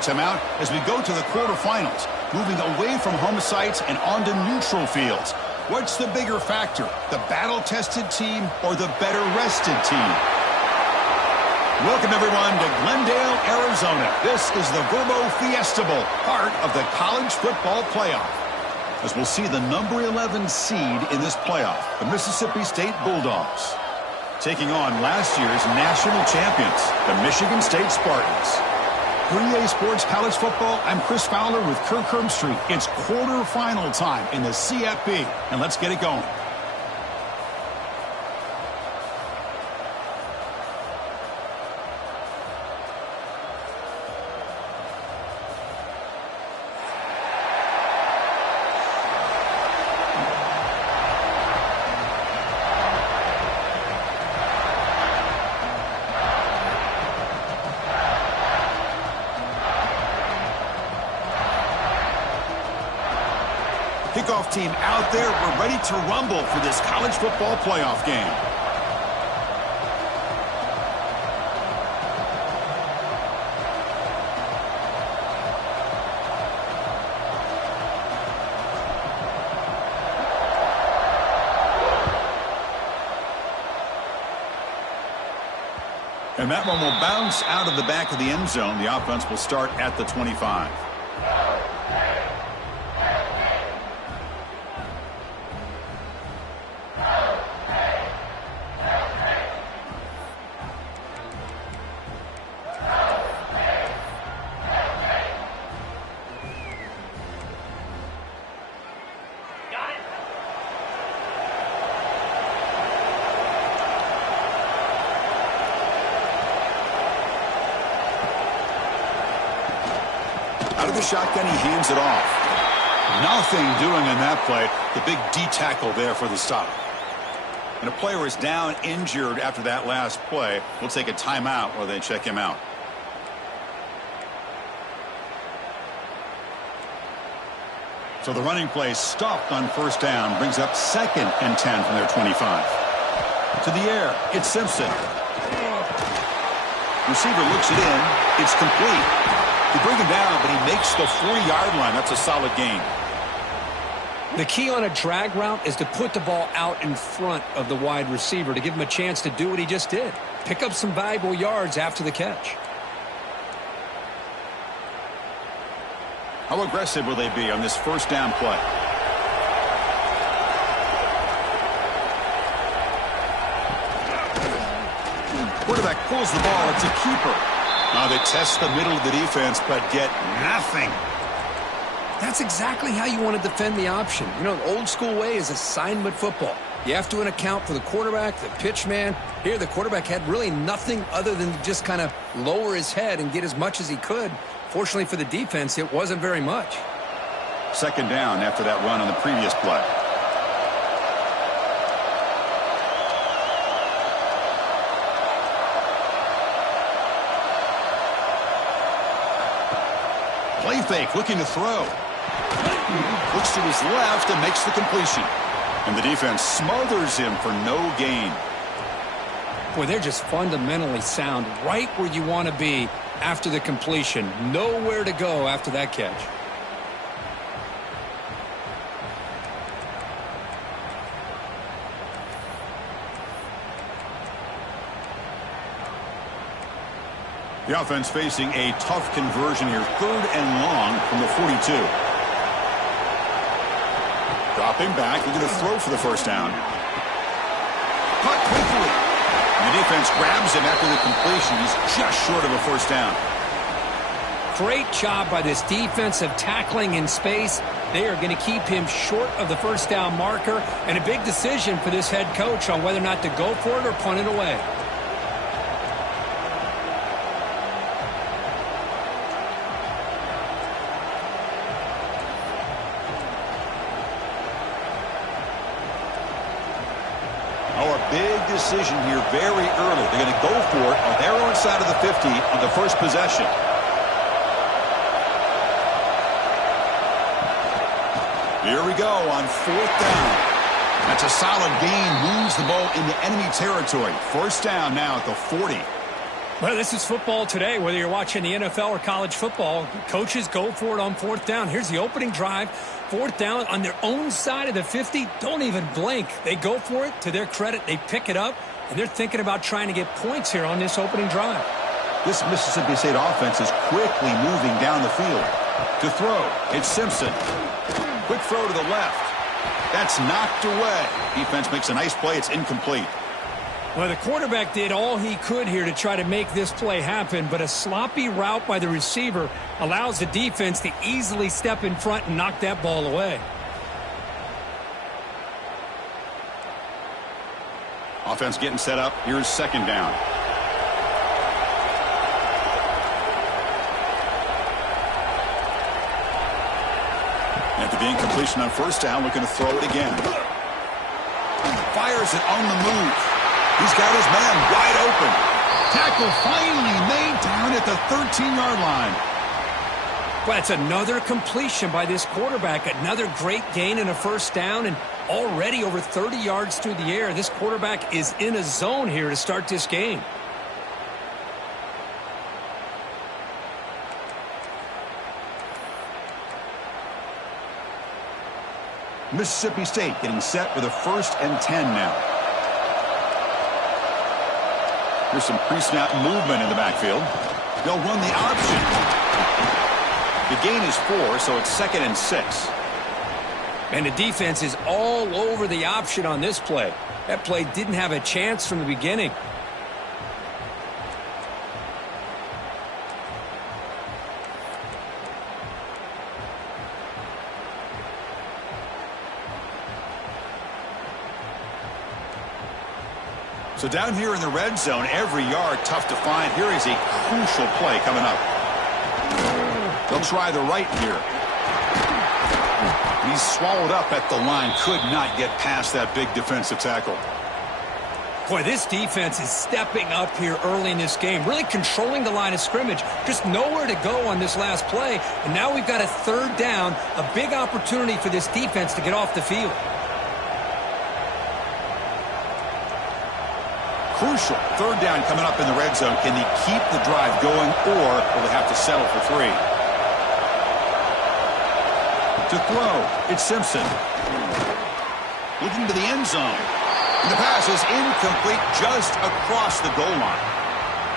timeout as we go to the quarterfinals, moving away from home sites and onto neutral fields. What's the bigger factor, the battle-tested team or the better-rested team? Welcome, everyone, to Glendale, Arizona. This is the Verbo Fiesta Bowl, part of the college football playoff. As we'll see the number 11 seed in this playoff, the Mississippi State Bulldogs, taking on last year's national champions, the Michigan State Spartans. For EA Sports College Football, I'm Chris Fowler with Kirk Herbstreit. It's quarterfinal time in the CFB, and let's get it going. Kickoff team out there. We're ready to rumble for this college football playoff game. And that one will bounce out of the back of the end zone. The offense will start at the 25. Out of the shotgun, he hands it off. Nothing doing in that play. The big D tackle there for the stop. And a player is down injured after that last play. We'll take a timeout while they check him out. So the running play stopped on first down, brings up 2nd and 10 from their 25. To the air, it's Simpson. Receiver looks it in. It's complete. They bring him down, but he makes the 4-yard line. That's a solid gain. The key on a drag route is to put the ball out in front of the wide receiver to give him a chance to do what he just did. Pick up some valuable yards after the catch. How aggressive will they be on this first down play? Quarterback pulls the ball. It's a keeper. Now they test the middle of the defense, but get nothing. That's exactly how you want to defend the option. You know, the old school way is assignment football. You have to account for the quarterback, the pitch man. Here, the quarterback had really nothing other than just kind of lower his head and get as much as he could. Fortunately for the defense, it wasn't very much. 2nd down after that run on the previous play. Play fake, looking to throw. Looks to his left and makes the completion. And the defense smothers him for no gain. Boy, they're just fundamentally sound right where you want to be after the completion. Nowhere to go after that catch. The offense facing a tough conversion here. 3rd and long from the 42. Dropping back, looking to throw for the first down. Caught quickly. And the defense grabs him after the completion. He's just short of a first down. Great job by this defensive tackling in space. They are going to keep him short of the first down marker. And a big decision for this head coach on whether or not to go for it or punt it away. Decision here very early. They're going to go for it on their own side of the 50 on the first possession. Here we go on 4th down. That's a solid gain. Moves the ball into enemy territory. First down now at the 40. Well, this is football today, whether you're watching the NFL or college football. Coaches go for it on fourth down. Here's the opening drive. Fourth down on their own side of the 50. Don't even blink. They go for it. To their credit, they pick it up, and they're thinking about trying to get points here on this opening drive. This Mississippi State offense is quickly moving down the field. To throw, it's Simpson. Quick throw to the left. That's knocked away. Defense makes a nice play. It's incomplete. Well, the quarterback did all he could here to try to make this play happen, but a sloppy route by the receiver allows the defense to easily step in front and knock that ball away. Offense getting set up. Here's second down. After the incompletion on first down, looking to throw it again. Fires it on the move. He's got his man wide open. Tackle finally made down at the 13-yard line. Well, that's another completion by this quarterback. Another great gain in a first down, and already over 30 yards through the air. This quarterback is in a zone here to start this game. Mississippi State getting set with a 1st and 10 now. Here's some pre-snap movement in the backfield. They'll run the option. The gain is 4, so it's 2nd and 6. And the defense is all over the option on this play. That play didn't have a chance from the beginning. So down here in the red zone, every yard tough to find. Here is a crucial play coming up. They'll try the right here. He's swallowed up at the line. Could not get past that big defensive tackle. Boy, this defense is stepping up here early in this game, really controlling the line of scrimmage. Just nowhere to go on this last play. And now we've got a 3rd down, a big opportunity for this defense to get off the field. Crucial 3rd down coming up in the red zone. Can they keep the drive going, or will they have to settle for 3? To throw, it's Simpson. Looking to the end zone. And the pass is incomplete just across the goal line.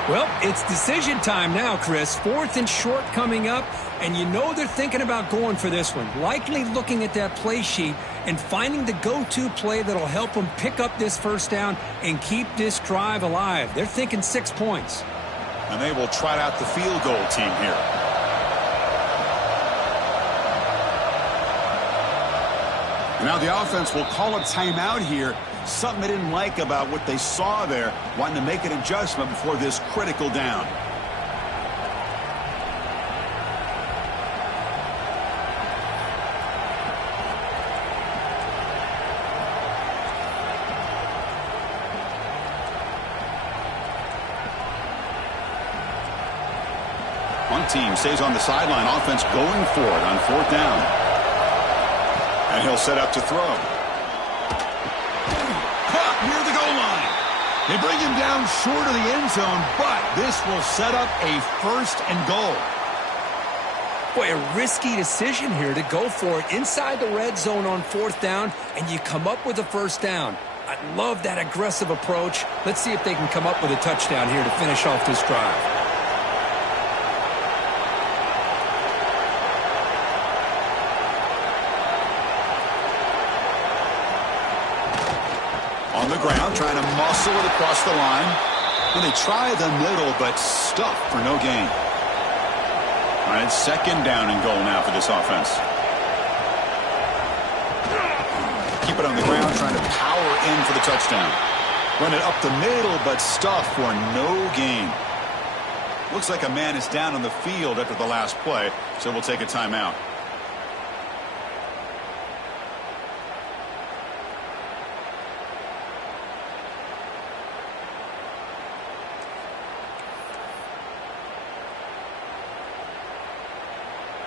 Well, it's decision time now, Chris. 4th and short coming up, and you know they're thinking about going for this one. Likely looking at that play sheet and finding the go-to play that'll help them pick up this first down and keep this drive alive. They're thinking 6 points. And they will trot out the field goal team here. And now the offense will call a timeout here. Something they didn't like about what they saw there, wanting to make an adjustment before this critical down. One team stays on the sideline. Offense going for it on 4th down. And he'll set up to throw. Near the goal line. They bring him down short of the end zone, but this will set up a 1st and goal. Boy, a risky decision here to go for it inside the red zone on 4th down, and you come up with a 1st down. I love that aggressive approach. Let's see if they can come up with a touchdown here to finish off this drive. On the ground, trying to muscle it across the line. And they try the middle, but stuffed for no gain. All right, 2nd down and goal now for this offense. Keep it on the ground, trying to power in for the touchdown. Run it up the middle, but stuffed for no gain. Looks like a man is down on the field after the last play, so we'll take a timeout.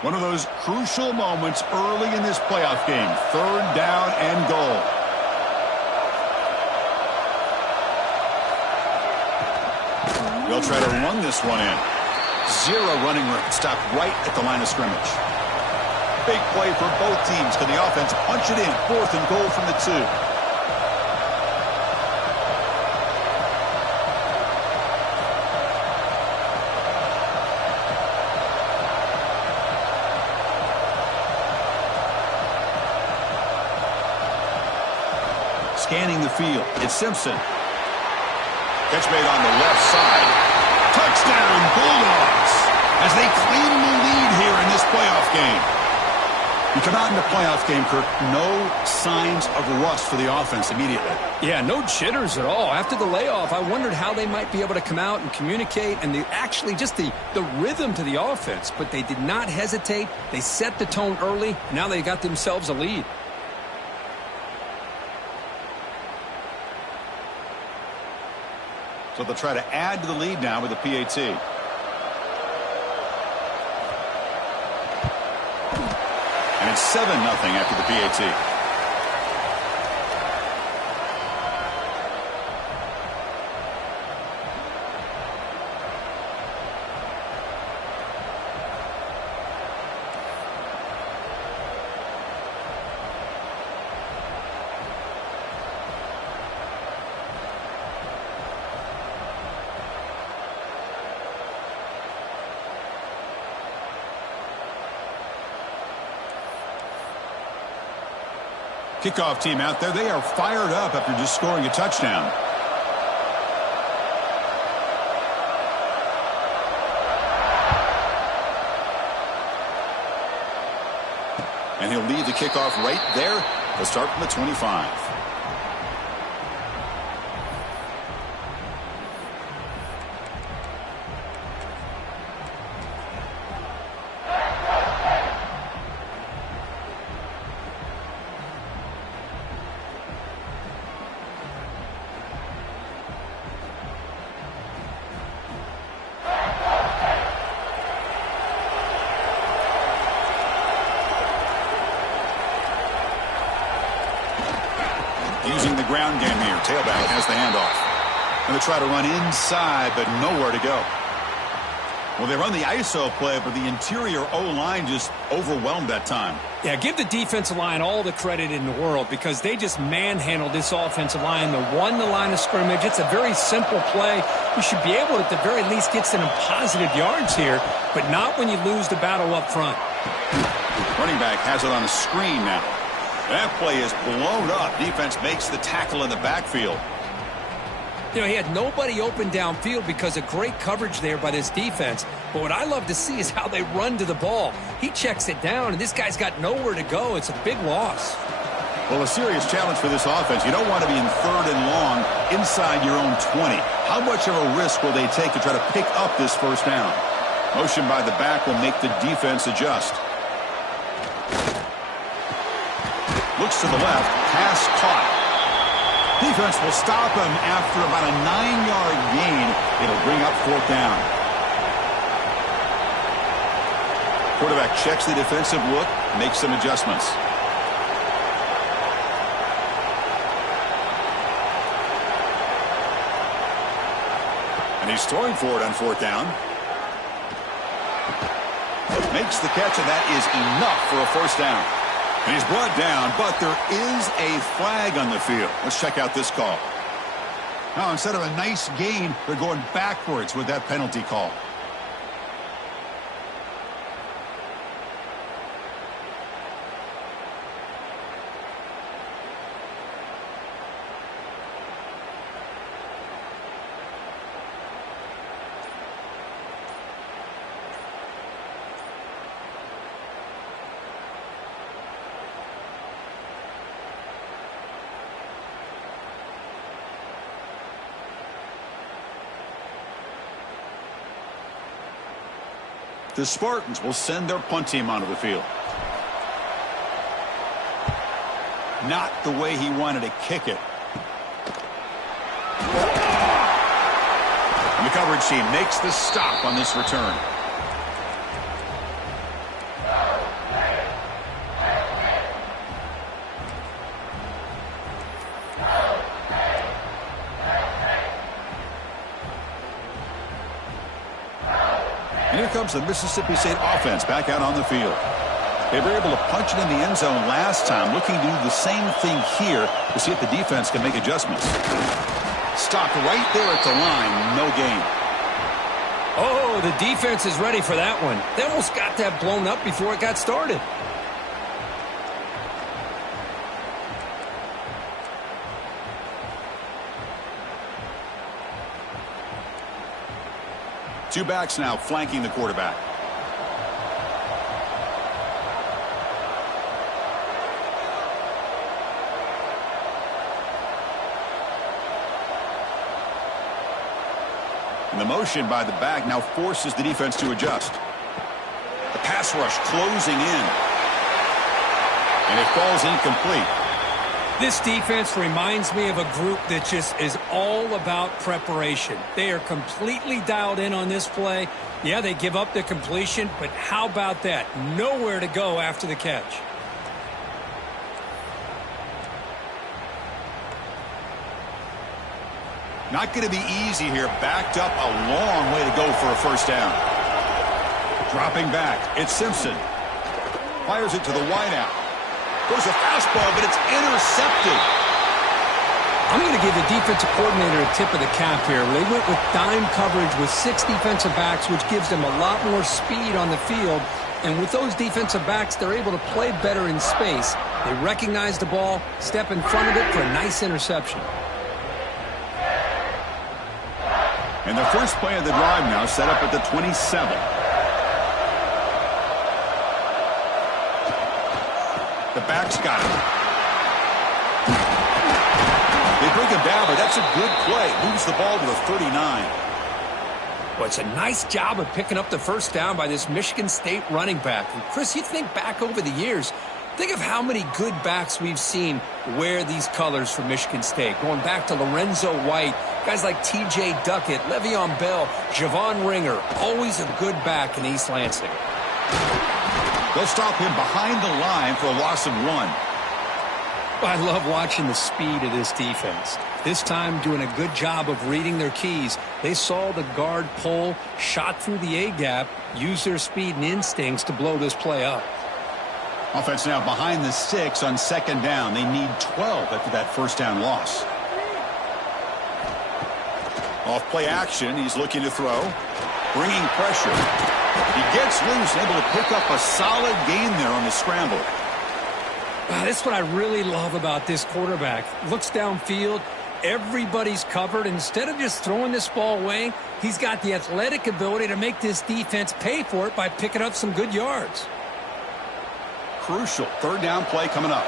One of those crucial moments early in this playoff game. 3rd down and goal. They'll try to run this one in. Zero running room. Stopped right at the line of scrimmage. Big play for both teams. Can the offense punch it in? 4th and goal from the 2. Scanning the field. It's Simpson. Catch made on the left side. Touchdown, Bulldogs, as they claim the lead here in this playoff game. You come out in the playoff game, Kirk, no signs of rust for the offense immediately. Yeah, no jitters at all. After the layoff, I wondered how they might be able to come out and communicate and actually just the rhythm to the offense. But they did not hesitate. They set the tone early. Now they got themselves a lead. So they'll try to add to the lead now with a PAT. And it's 7-0 after the PAT. Kickoff team out there, they are fired up after just scoring a touchdown. And he'll lead the kickoff right there. They'll start from the 25. Using the ground game here. Tailback has the handoff. Going to try to run inside, but nowhere to go. Well, they run the ISO play, but the interior O-line just overwhelmed that time. Yeah, give the defensive line all the credit in the world because they just manhandled this offensive line. They won the line of scrimmage. It's a very simple play. You should be able to, at the very least, get some positive yards here, but not when you lose the battle up front. Running back has it on a screen now. That play is blown up. Defense makes the tackle in the backfield. You know, he had nobody open downfield because of great coverage there by this defense. But what I love to see is how they run to the ball. He checks it down, and this guy's got nowhere to go. It's a big loss. Well, a serious challenge for this offense. You don't want to be in 3rd and long inside your own 20. How much of a risk will they take to try to pick up this first down? Motion by the back will make the defense adjust. Looks to the left. Pass caught. Defense will stop him after about a 9-yard gain. It'll bring up 4th down. Quarterback checks the defensive look, makes some adjustments. And he's throwing for it on 4th down. Makes the catch, and that is enough for a first down. And he's brought down, but there is a flag on the field. Let's check out this call. Now, instead of a nice gain, they're going backwards with that penalty call. The Spartans will send their punt team onto the field. Not the way he wanted to kick it. And the coverage team makes the stop on this return. comes the Mississippi State offense back out on the field. They were able to punch it in the end zone last time, looking to do the same thing here to see if the defense can make adjustments. Stopped right there at the line, no gain. Oh, the defense is ready for that one. They almost got that blown up before it got started. Two backs now flanking the quarterback. And the motion by the back now forces the defense to adjust. The pass rush closing in. And it falls incomplete. This defense reminds me of a group that just is all about preparation. They are completely dialed in on this play. Yeah, they give up the completion, but how about that? Nowhere to go after the catch. Not going to be easy here. Backed up a long way to go for a first down. Dropping back, it's Simpson. Fires it to the wideout. Goes a fastball, but it's intercepted. I'm going to give the defensive coordinator a tip of the cap here. They went with dime coverage with 6 defensive backs, which gives them a lot more speed on the field. And with those defensive backs, they're able to play better in space. They recognize the ball, step in front of it for a nice interception. And the first play of the drive now set up at the 27. The back's got him. They bring him down, but that's a good play. Moves the ball to the 39. Well, it's a nice job of picking up the first down by this Michigan State running back. And Chris, you think back over the years, think of how many good backs we've seen wear these colors for Michigan State. Going back to Lorenzo White, guys like T.J. Duckett, Le'Veon Bell, Javon Ringer, always a good back in East Lansing. They'll stop him behind the line for a loss of 1. I love watching the speed of this defense. This time doing a good job of reading their keys. They saw the guard pull, shot through the A-gap, used their speed and instincts to blow this play up. Offense now behind the 6 on second down. They need 12 after that first down loss. Off play action, he's looking to throw. Bringing pressure. He gets loose, able to pick up a solid gain there on the scramble. That's what I really love about this quarterback. Looks downfield, everybody's covered. Instead of just throwing this ball away, he's got the athletic ability to make this defense pay for it by picking up some good yards. Crucial third down play coming up.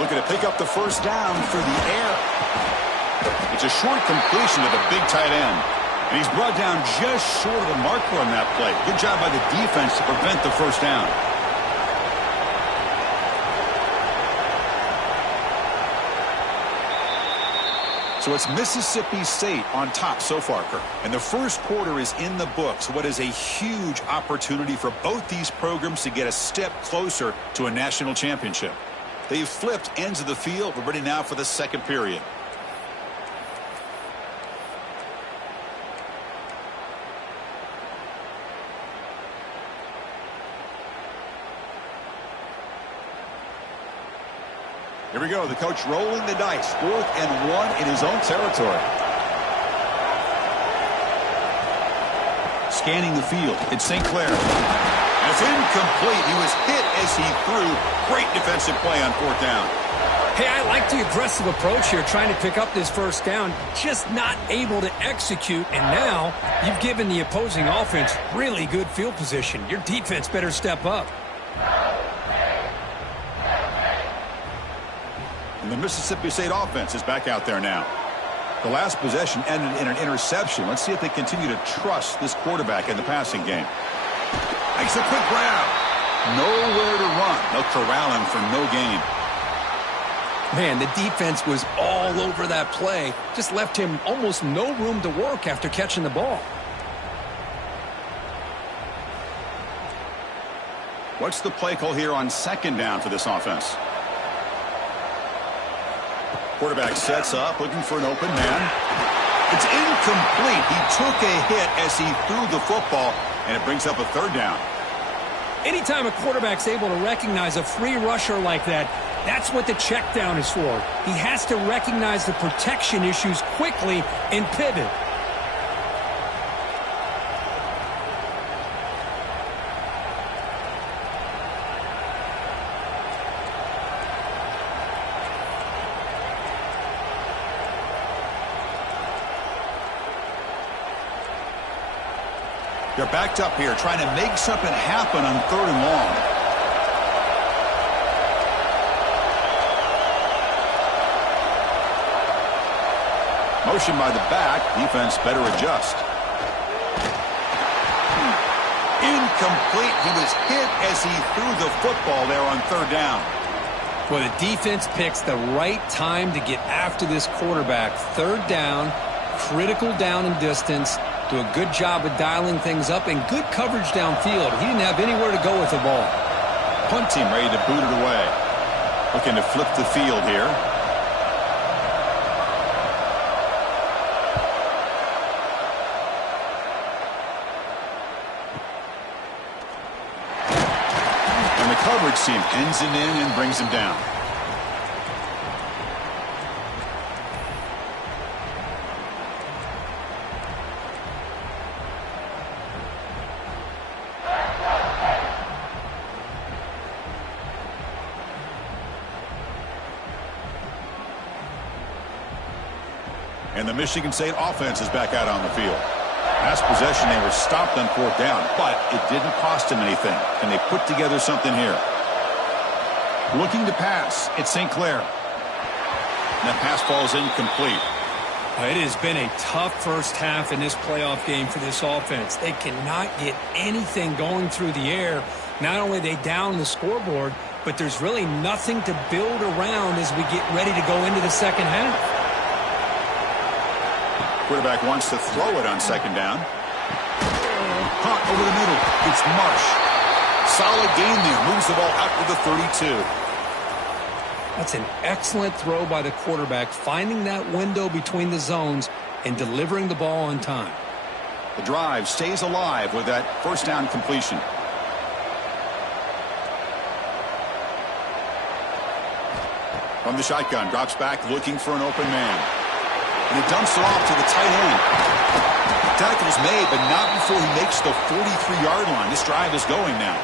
Looking to pick up the first down through the air. It's a short completion to the big tight end. And he's brought down just short of the marker on that play. Good job by the defense to prevent the first down. So it's Mississippi State on top so far, Kirk. And the first quarter is in the books. What is a huge opportunity for both these programs to get a step closer to a national championship. They've flipped ends of the field. We're ready now for the second period. Here we go. The coach rolling the dice. 4th and 1 in his own territory. Scanning the field. It's St. Clair. And it's incomplete. He was hit as he threw. Great defensive play on 4th down. Hey, I like the aggressive approach here, trying to pick up this first down, just not able to execute. And now you've given the opposing offense really good field position. Your defense better step up. And the Mississippi State offense is back out there now. The last possession ended in an interception. Let's see if they continue to trust this quarterback in the passing game. Makes a quick grab. Nowhere to run. They'll corral him for no gain. Man, the defense was all over that play. Just left him almost no room to work after catching the ball. What's the play call here on second down for this offense? Quarterback sets up, looking for an open man. It's incomplete. He took a hit as he threw the football, and it brings up a third down. Anytime a quarterback's able to recognize a free rusher like that, that's what the check down is for. He has to recognize the protection issues quickly and pivot. They're backed up here, trying to make something happen on 3rd and long. Motion by the back. Defense better adjust. Incomplete. He was hit as he threw the football there on 3rd down. Well, the defense picks the right time to get after this quarterback. 3rd down, critical down and distance. Do a good job of dialing things up and good coverage downfield. He didn't have anywhere to go with the ball. Punt team ready to boot it away. Looking to flip the field here. And the coverage team pins him in and brings him down. And the Michigan State offense is back out on the field. Last possession, they were stopped on 4th down, but it didn't cost them anything. And they put together something here. Looking to pass. It's St. Clair. And that pass falls incomplete. It has been a tough first half in this playoff game for this offense. They cannot get anything going through the air. Not only are they down the scoreboard, but there's really nothing to build around as we get ready to go into the second half. Quarterback wants to throw it on 2nd down. Caught over the middle. It's Marsh. Solid gain there. Moves the ball out to the 32. That's an excellent throw by the quarterback, finding that window between the zones and delivering the ball on time. The drive stays alive with that 1st down completion. From the shotgun, drops back looking for an open man. And he dumps it off to the tight end. The tackle's made, but not before he makes the 43-yard line. This drive is going now.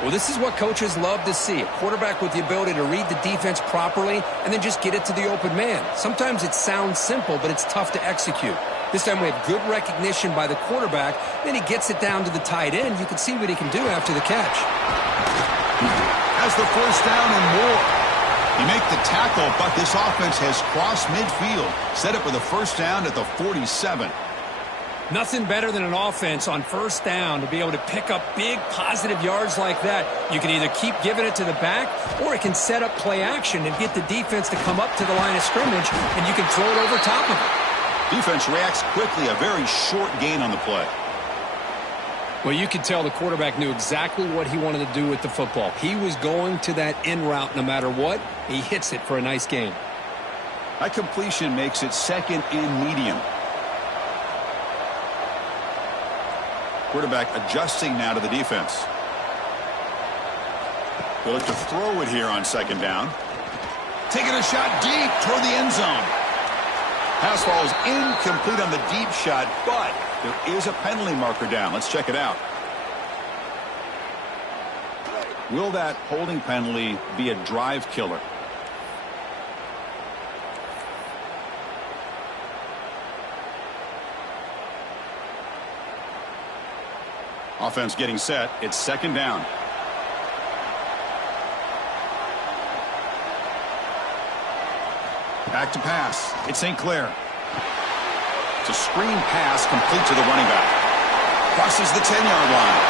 Well, this is what coaches love to see. A quarterback with the ability to read the defense properly and then just get it to the open man. Sometimes it sounds simple, but it's tough to execute. This time we have good recognition by the quarterback. Then he gets it down to the tight end. You can see what he can do after the catch. Has the 1st down and more. You make the tackle, but this offense has crossed midfield. Set up with a 1st down at the 47. Nothing better than an offense on 1st down to be able to pick up big positive yards like that. You can either keep giving it to the back, or it can set up play action and get the defense to come up to the line of scrimmage, and you can throw it over top of it. Defense reacts quickly. A very short gain on the play. Well, you could tell the quarterback knew exactly what he wanted to do with the football. He was going to that in route no matter what. He hits it for a nice gain. That completion makes it 2nd and medium. Quarterback adjusting now to the defense. They'll look to throw it here on 2nd down. Taking a shot deep toward the end zone. Pass ball is incomplete on the deep shot, but there is a penalty marker down. Let's check it out. Will that holding penalty be a drive killer? Offense getting set. It's 2nd down. Back to pass. It's St. Clair. It's a screen pass complete to the running back. Crosses the 10-yard line.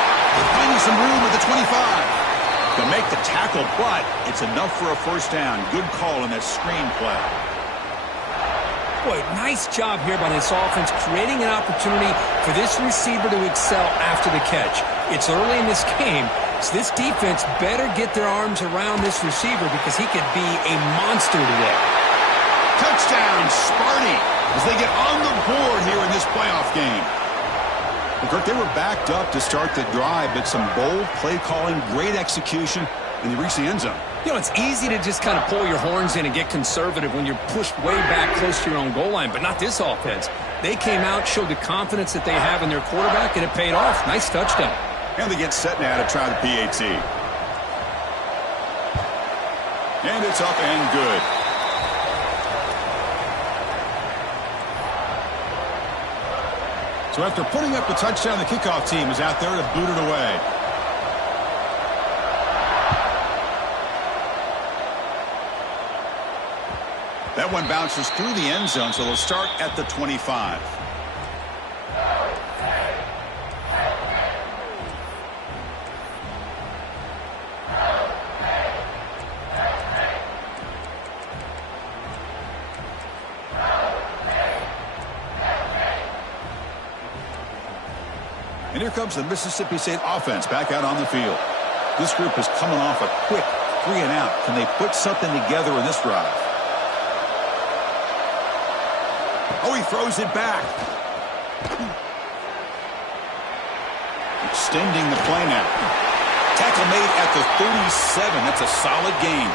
Finding some room at the 25. They'll make the tackle, but it's enough for a 1st down. Good call in that screen play. Boy, nice job here by this offense, creating an opportunity for this receiver to excel after the catch. It's early in this game, so this defense better get their arms around this receiver because he could be a monster today. Touchdown, Sparty, as they get on the board here in this playoff game. Well, Kirk, they were backed up to start the drive, but some bold play calling, great execution, and they reached the end zone. You know, it's easy to just kind of pull your horns in and get conservative when you're pushed way back close to your own goal line, but not this offense. They came out, showed the confidence that they have in their quarterback, and it paid off. Nice touchdown. And they get set now to try the PAT. And it's up and good. So after putting up the touchdown, the kickoff team is out there to boot it away. That one bounces through the end zone, so they'll start at the 25. And here comes the Mississippi State offense back out on the field. This group is coming off a quick 3-and-out. Can they put something together in this drive? Oh, he throws it back. Extending the play now. Tackle made at the 37. That's a solid gain.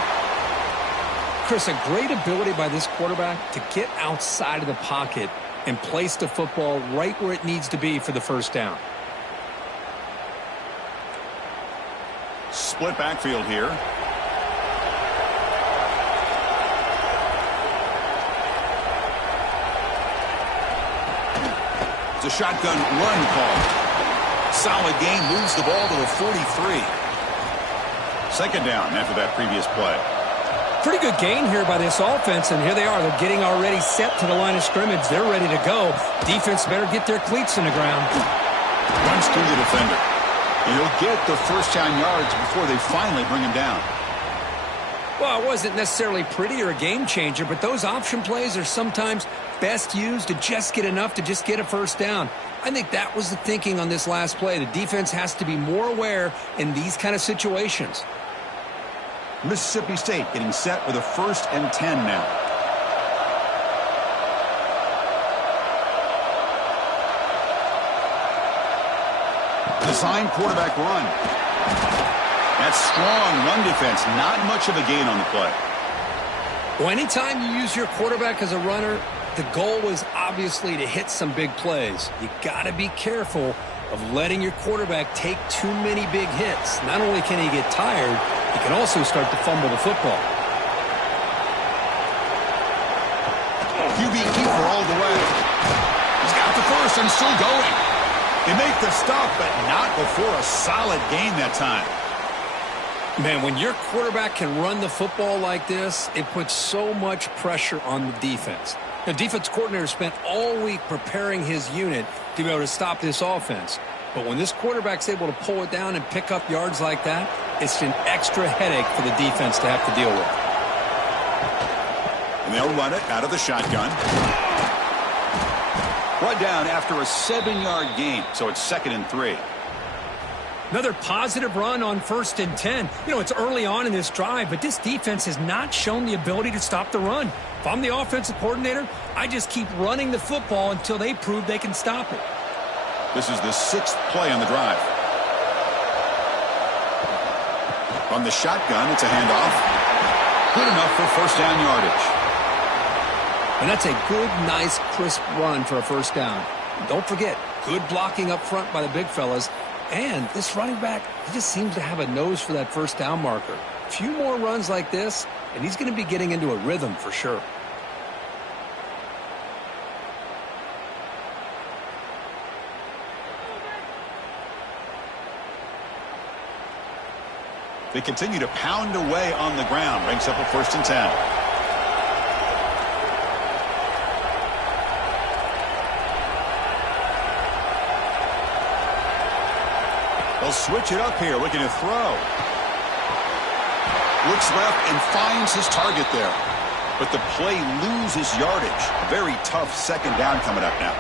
Chris, a great ability by this quarterback to get outside of the pocket and place the football right where it needs to be for the first down. Split backfield here. It's a shotgun run call. Solid gain, moves the ball to the 43. Second down after that previous play. Pretty good gain here by this offense, and here they are. They're getting already set to the line of scrimmage. They're ready to go. Defense better get their cleats in the ground. Runs through the defender. And he'll get the first down yards before they finally bring him down. Well, it wasn't necessarily pretty or a game changer, but those option plays are sometimes best used to just get enough to just get a first down. I think that was the thinking on this last play. The defense has to be more aware in these kind of situations. Mississippi State getting set with a 1st and 10 now. Design quarterback run. That's strong run defense. Not much of a gain on the play. Well, anytime you use your quarterback as a runner, the goal is obviously to hit some big plays. You got to be careful of letting your quarterback take too many big hits. Not only can he get tired, he can also start to fumble the football. QB keeper all the way. He's got the first and still going. They make the stop, but not before a solid gain that time. Man, when your quarterback can run the football like this, it puts so much pressure on the defense. The defense coordinator spent all week preparing his unit to be able to stop this offense. But when this quarterback's able to pull it down and pick up yards like that, it's an extra headache for the defense to have to deal with. And they'll run it out of the shotgun. Brought down after a 7-yard gain, so it's 2nd and 3. Another positive run on 1st and 10. You know, it's early on in this drive, but this defense has not shown the ability to stop the run. If I'm the offensive coordinator, I just keep running the football until they prove they can stop it. This is the 6th play on the drive. From the shotgun, it's a handoff. Good enough for first down yardage. And that's a good, nice, crisp run for a first down. Don't forget, good blocking up front by the big fellas. And this running back, he just seems to have a nose for that first down marker. A few more runs like this, and he's going to be getting into a rhythm for sure. They continue to pound away on the ground. Ranks up a 1st and 10. They'll switch it up here, looking to throw. Looks left and finds his target there. But the play loses yardage. A very tough 2nd down coming up now.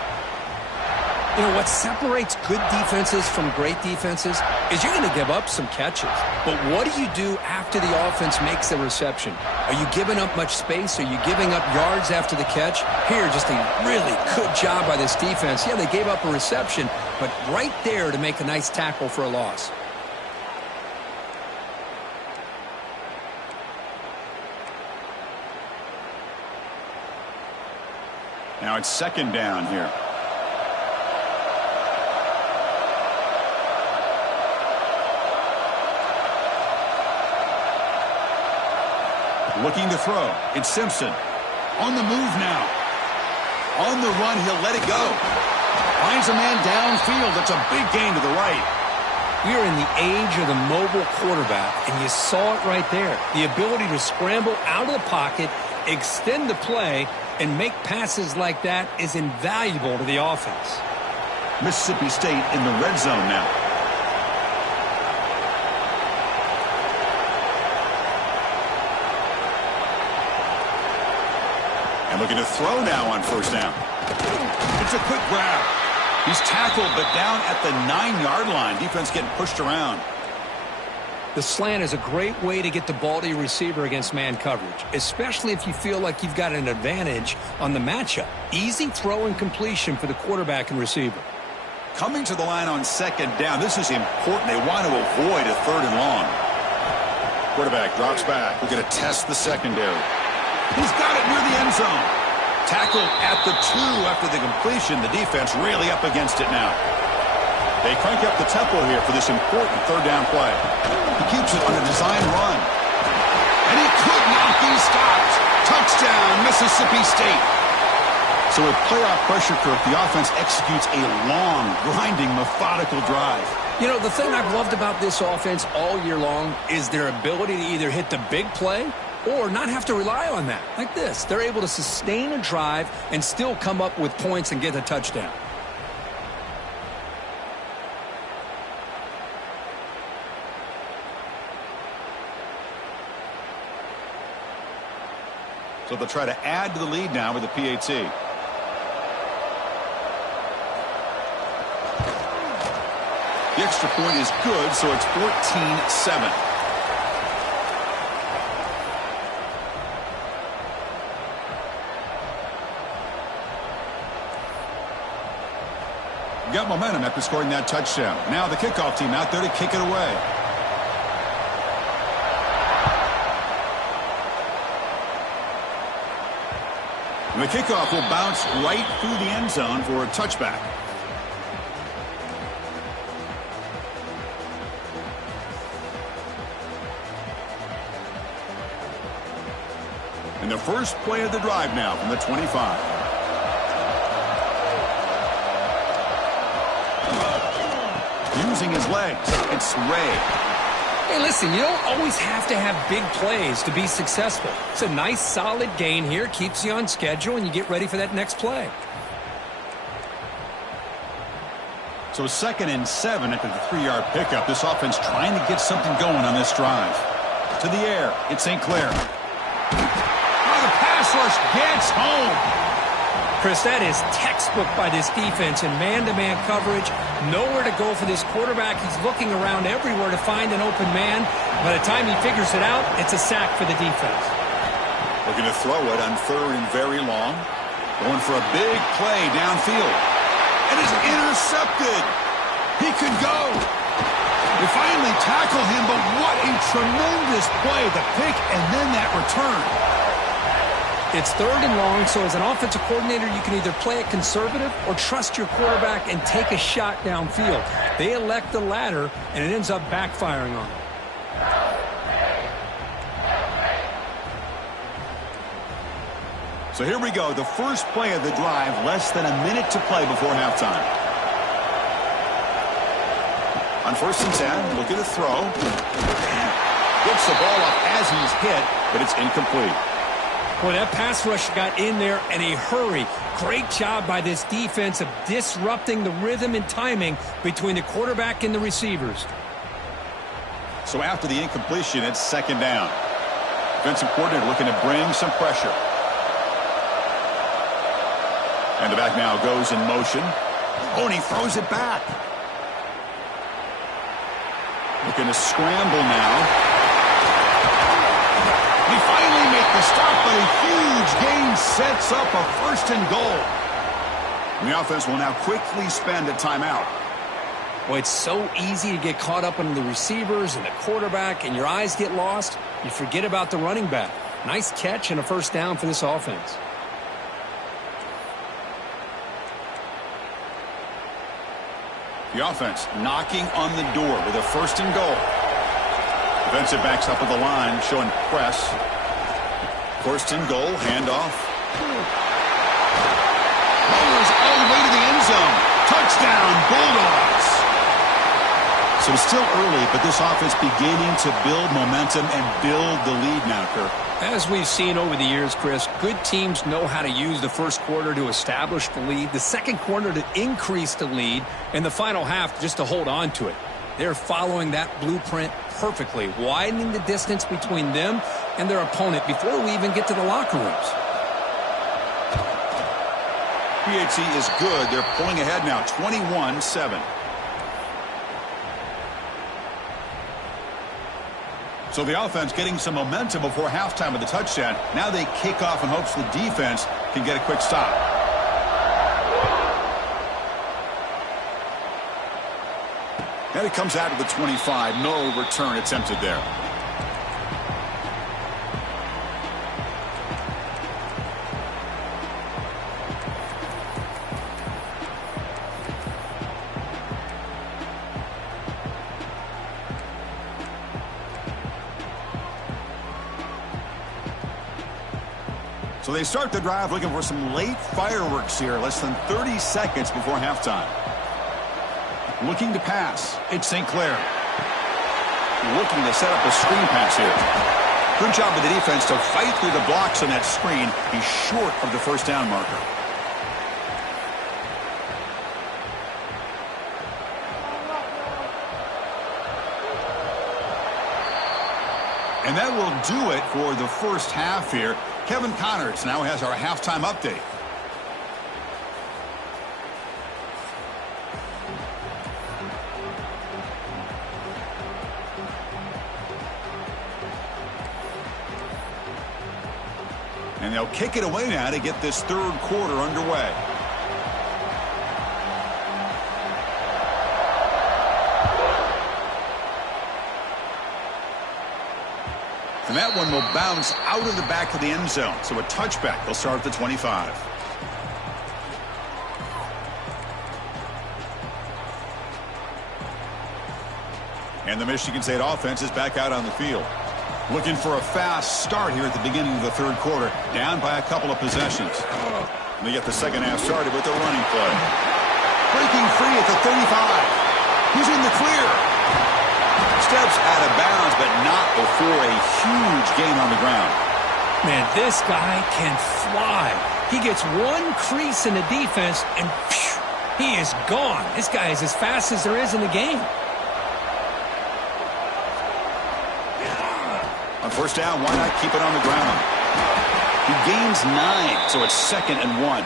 You know, what separates good defenses from great defenses is you're going to give up some catches. But what do you do after the offense makes the reception? Are you giving up much space? Are you giving up yards after the catch? Here, just a really good job by this defense. Yeah, they gave up a reception, but right there to make a nice tackle for a loss. Now it's second down here. Looking to throw. It's Simpson. On the move now. On the run, he'll let it go. Finds a man downfield. That's a big gain to the right. We are in the age of the mobile quarterback, and you saw it right there. The ability to scramble out of the pocket, extend the play, and make passes like that is invaluable to the offense. Mississippi State in the red zone now. And looking to throw now on first down. It's a quick grab. He's tackled, but down at the 9-yard line. Defense getting pushed around. The slant is a great way to get the ball to your receiver against man coverage, especially if you feel like you've got an advantage on the matchup. Easy throw and completion for the quarterback and receiver. Coming to the line on second down. This is important. They want to avoid a third and long. Quarterback drops back. We're going to test the secondary. He's got it near the end zone. Tackled at the 2 after the completion. The defense really up against it now. They crank up the tempo here for this important third down play. He keeps it on a design run. And he could not be stopped. Touchdown, Mississippi State. So with playoff pressure, Kirk, the offense executes a long, grinding, methodical drive. You know, the thing I've loved about this offense all year long is their ability to either hit the big play or not have to rely on that. Like this. They're able to sustain a drive and still come up with points and get a touchdown. So they'll try to add to the lead now with the PAT. The extra point is good, so it's 14-7. Got momentum after scoring that touchdown. Now the kickoff team out there to kick it away. And the kickoff will bounce right through the end zone for a touchback. And the first play of the drive now from the 25. Using his legs, it's Ray. Hey, listen, you don't always have to have big plays to be successful. It's a nice, solid gain here, keeps you on schedule, and you get ready for that next play. So 2nd and 7 after the 3-yard pickup. This offense trying to get something going on this drive. To the air, it's St. Clair. Oh, the pass rush gets home. Chris, that is textbook by this defense in man-to-man coverage. Nowhere to go for this quarterback. He's looking around everywhere to find an open man. By the time he figures it out, it's a sack for the defense. Looking to throw it on 3rd and very long. Going for a big play downfield. And it's intercepted. He could go. They finally tackle him, but what a tremendous play. The pick and then that return. It's 3rd and long, so as an offensive coordinator, you can either play it conservative or trust your quarterback and take a shot downfield. They elect the latter, and it ends up backfiring on them. So here we go, the first play of the drive, less than a minute to play before halftime. On 1st and 10, looking to throw. Gets the ball up as he's hit, but it's incomplete. Boy, that pass rush got in there in a hurry. Great job by this defense of disrupting the rhythm and timing between the quarterback and the receivers. So after the incompletion, it's 2nd down. Defensive coordinator looking to bring some pressure. And the back now goes in motion. Oh, and he throws it back. Looking to scramble now. He finally makes the stop, but a huge gain sets up a 1st and goal. And the offense will now quickly spend a timeout. Boy, it's so easy to get caught up in the receivers and the quarterback, and your eyes get lost. You forget about the running back. Nice catch and a 1st down for this offense. The offense knocking on the door with a 1st and goal. Defensive backs up at the line, showing press. 1st and goal, handoff. Bowlers all the way to the end zone. Touchdown, Bulldogs. So it's still early, but this offense beginning to build momentum and build the lead now, Kirk. As we've seen over the years, Chris, good teams know how to use the 1st quarter to establish the lead, the 2nd quarter to increase the lead, and the final half just to hold on to it. They're following that blueprint perfectly, widening the distance between them and their opponent before we even get to the locker rooms. PAT is good. They're pulling ahead now, 21-7. So the offense getting some momentum before halftime with the touchdown. Now they kick off in hopes the defense can get a quick stop. And it comes out to the 25. No return attempted there. So they start the drive looking for some late fireworks here, less than 30 seconds before halftime. Looking to pass, it's St. Clair. Looking to set up a screen pass here. Good job of the defense to fight through the blocks on that screen. He's short of the 1st down marker. And that will do it for the 1st half here. Kevin Connors now has our halftime update. And they'll kick it away now to get this 3rd quarter underway. And that one will bounce out of the back of the end zone. So a touchback. They'll start at the 25. And the Michigan State offense is back out on the field. Looking for a fast start here at the beginning of the 3rd quarter. Down by a couple of possessions. And they get the 2nd half started with a running play. Breaking free at the 35. He's in the clear. Steps out of bounds, but not before a huge gain on the ground. Man, this guy can fly. He gets one crease in the defense, and phew, he is gone. This guy is as fast as there is in the game. On 1st down, why not keep it on the ground? He gains 9, so it's 2nd and 1.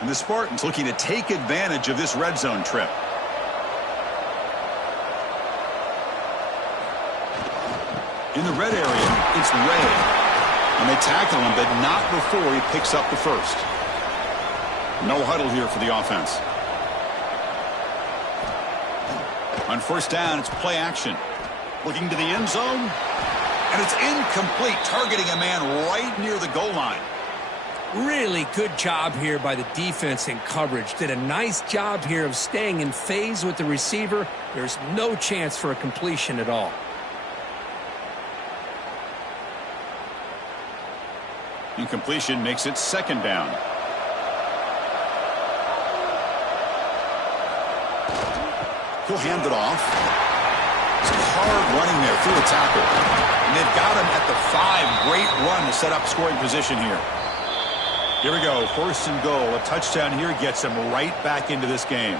And the Spartans looking to take advantage of this red zone trip. In the red area, it's Ray. And they tackle him, but not before he picks up the 1st. No huddle here for the offense. On 1st down, it's play action. Looking to the end zone. And it's incomplete, targeting a man right near the goal line. Really good job here by the defense in coverage. Did a nice job here of staying in phase with the receiver. There's no chance for a completion at all. Incompletion makes it 2nd down. He'll hand it off. Some hard running there through the tackle. And they've got him at the 5. Great run to set up scoring position here. Here we go, 1st and goal. A touchdown here gets them right back into this game.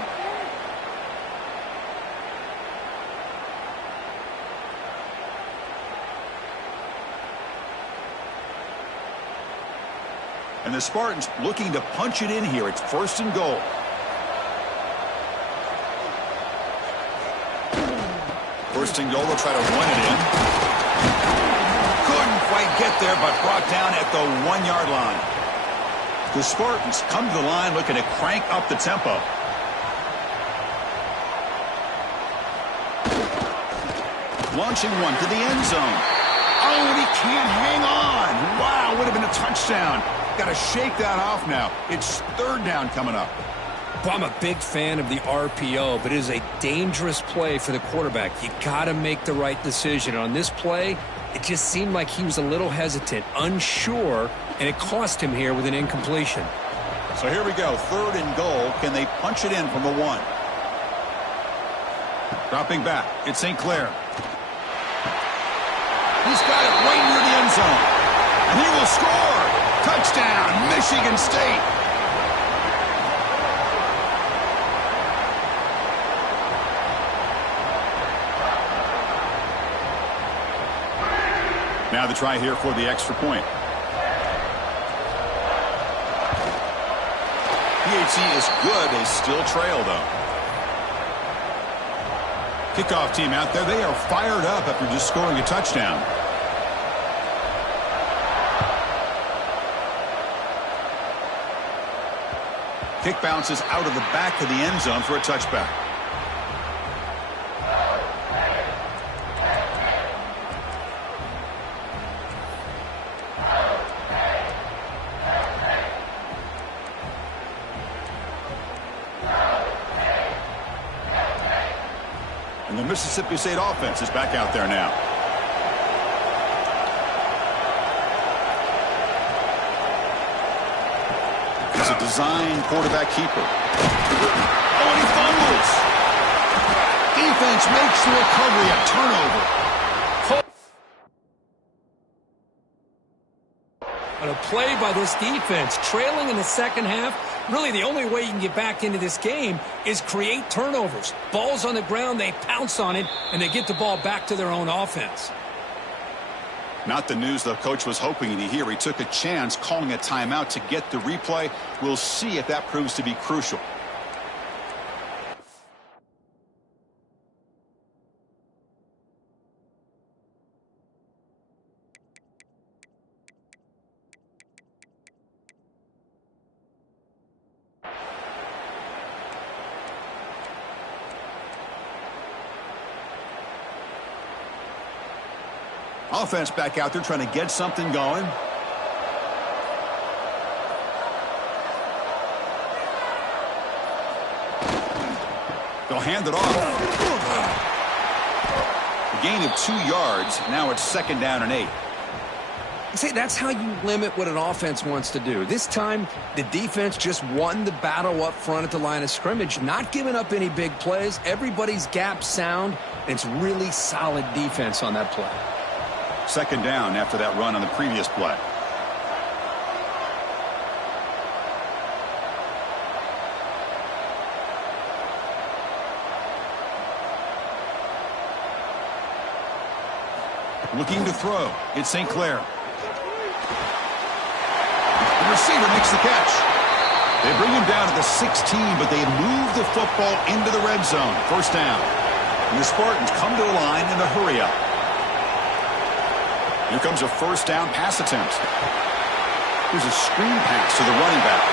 And the Spartans looking to punch it in here. It's 1st and goal. First and goal, they'll try to run it in. Couldn't quite get there, but brought down at the 1-yard line. The Spartans come to the line looking to crank up the tempo. Launching one to the end zone. Oh, and he can't hang on. Wow, would have been a touchdown. Got to shake that off now. It's 3rd down coming up. Well, I'm a big fan of the RPO, but it is a dangerous play for the quarterback. You got to make the right decision. On this play, it just seemed like he was a little hesitant, unsure, and it cost him here with an incompletion. So here we go, 3rd and goal. Can they punch it in from the 1? Dropping back, it's St. Clair. He's got it right near the end zone. And he will score. Touchdown, Michigan State. Now the try here for the extra point. PHC is good. They still trail, though. Kickoff team out there. They are fired up after just scoring a touchdown. Kick bounces out of the back of the end zone for a touchback. And the Mississippi State offense is back out there now. He's a design quarterback keeper. Oh, and he fumbles. Defense makes the recovery, a turnover. On a play by this defense, trailing in the second half, really the only way you can get back into this game is create turnovers. Ball's on the ground, they pounce on it, and they get the ball back to their own offense. Not the news the coach was hoping to hear. He took a chance calling a timeout to get the replay. We'll see if that proves to be crucial. Offense back out there trying to get something going. They'll hand it off. A gain of 2 yards. Now it's 2nd down and 8. See, that's how you limit what an offense wants to do. This time, the defense just won the battle up front at the line of scrimmage, not giving up any big plays. Everybody's gap sound, and it's really solid defense on that play. 2nd down after that run on the previous play. Looking to throw. It's St. Clair. The receiver makes the catch. They bring him down to the 16, but they move the football into the red zone. 1st down. And the Spartans come to the line in a hurry up. Here comes a 1st down pass attempt. Here's a screen pass to the running back.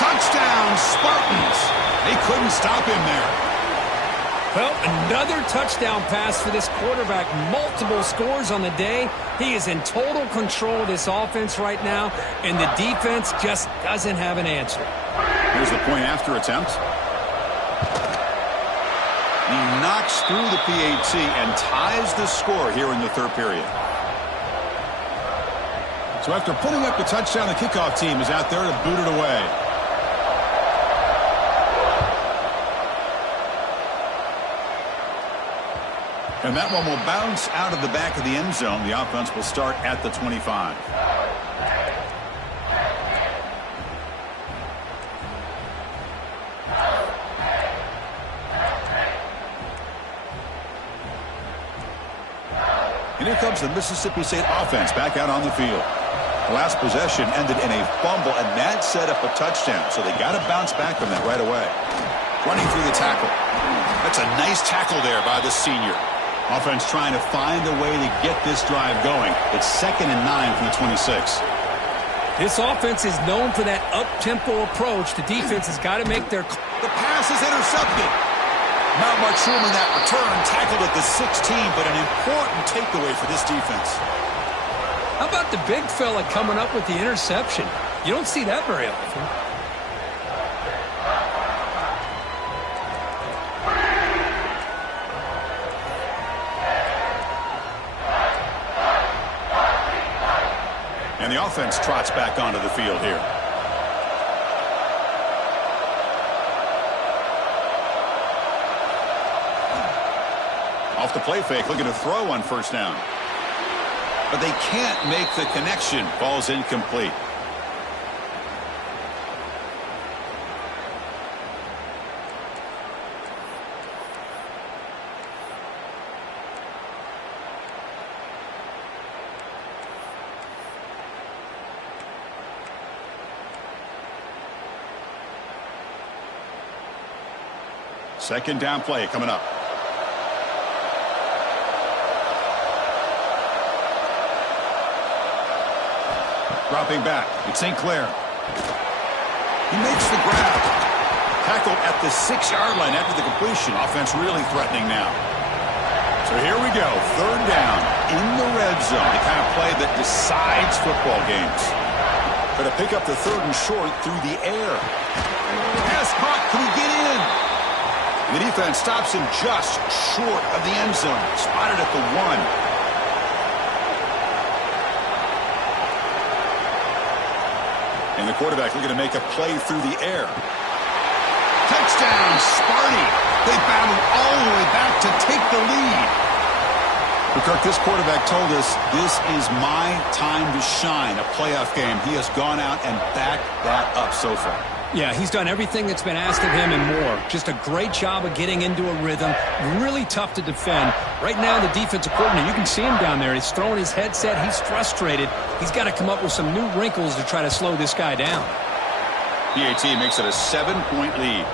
Touchdown, Spartans! They couldn't stop him there. Well, another touchdown pass for this quarterback. Multiple scores on the day. He is in total control of this offense right now, and the defense just doesn't have an answer. Here's the point after attempt. He knocks through the PAT and ties the score here in the 3rd period. So after putting up the touchdown, the kickoff team is out there to boot it away. And that one will bounce out of the back of the end zone. The offense will start at the 25. And here comes the Mississippi State offense back out on the field. The last possession ended in a fumble, and that set up a touchdown. So they got to bounce back from that right away. Running through the tackle. That's a nice tackle there by the senior. Offense trying to find a way to get this drive going. It's 2nd and 9 from the 26. This offense is known for that up-tempo approach. The defense has got to make their... The pass is intercepted. Not much room in that return. Tackled at the 16, but an important takeaway for this defense. How about the big fella coming up with the interception? You don't see that very often. And the offense trots back onto the field here. Off the play fake, looking to throw on first down. But they can't make the connection. Ball's incomplete. Second down play coming up. Dropping back. It's St. Clair. He makes the grab. Tackled at the 6-yard line after the completion. Offense really threatening now. So here we go. 3rd down in the red zone. The kind of play that decides football games. Going to pick up the 3rd and short through the air. Pass caught. Can he get in? The defense stops him just short of the end zone. Spotted at the 1. And the quarterback looking to make a play through the air. Touchdown, Sparty. They battled all the way back to take the lead. But Kirk, this quarterback told us this is my time to shine, a playoff game. He has gone out and backed that up so far. Yeah, he's done everything that's been asked of him and more. Just a great job of getting into a rhythm. Really tough to defend. Right now, the defensive coordinator, you can see him down there. He's throwing his headset. He's frustrated. He's got to come up with some new wrinkles to try to slow this guy down. PAT makes it a 7-point lead.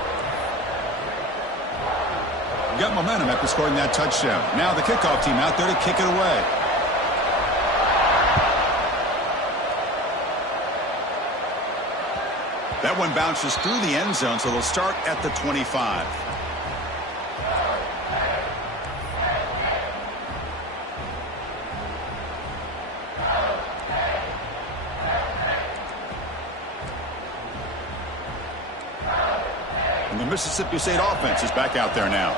Got momentum after scoring that touchdown. Now the kickoff team out there to kick it away. That one bounces through the end zone, so they'll start at the 25. And the Mississippi State offense is back out there now.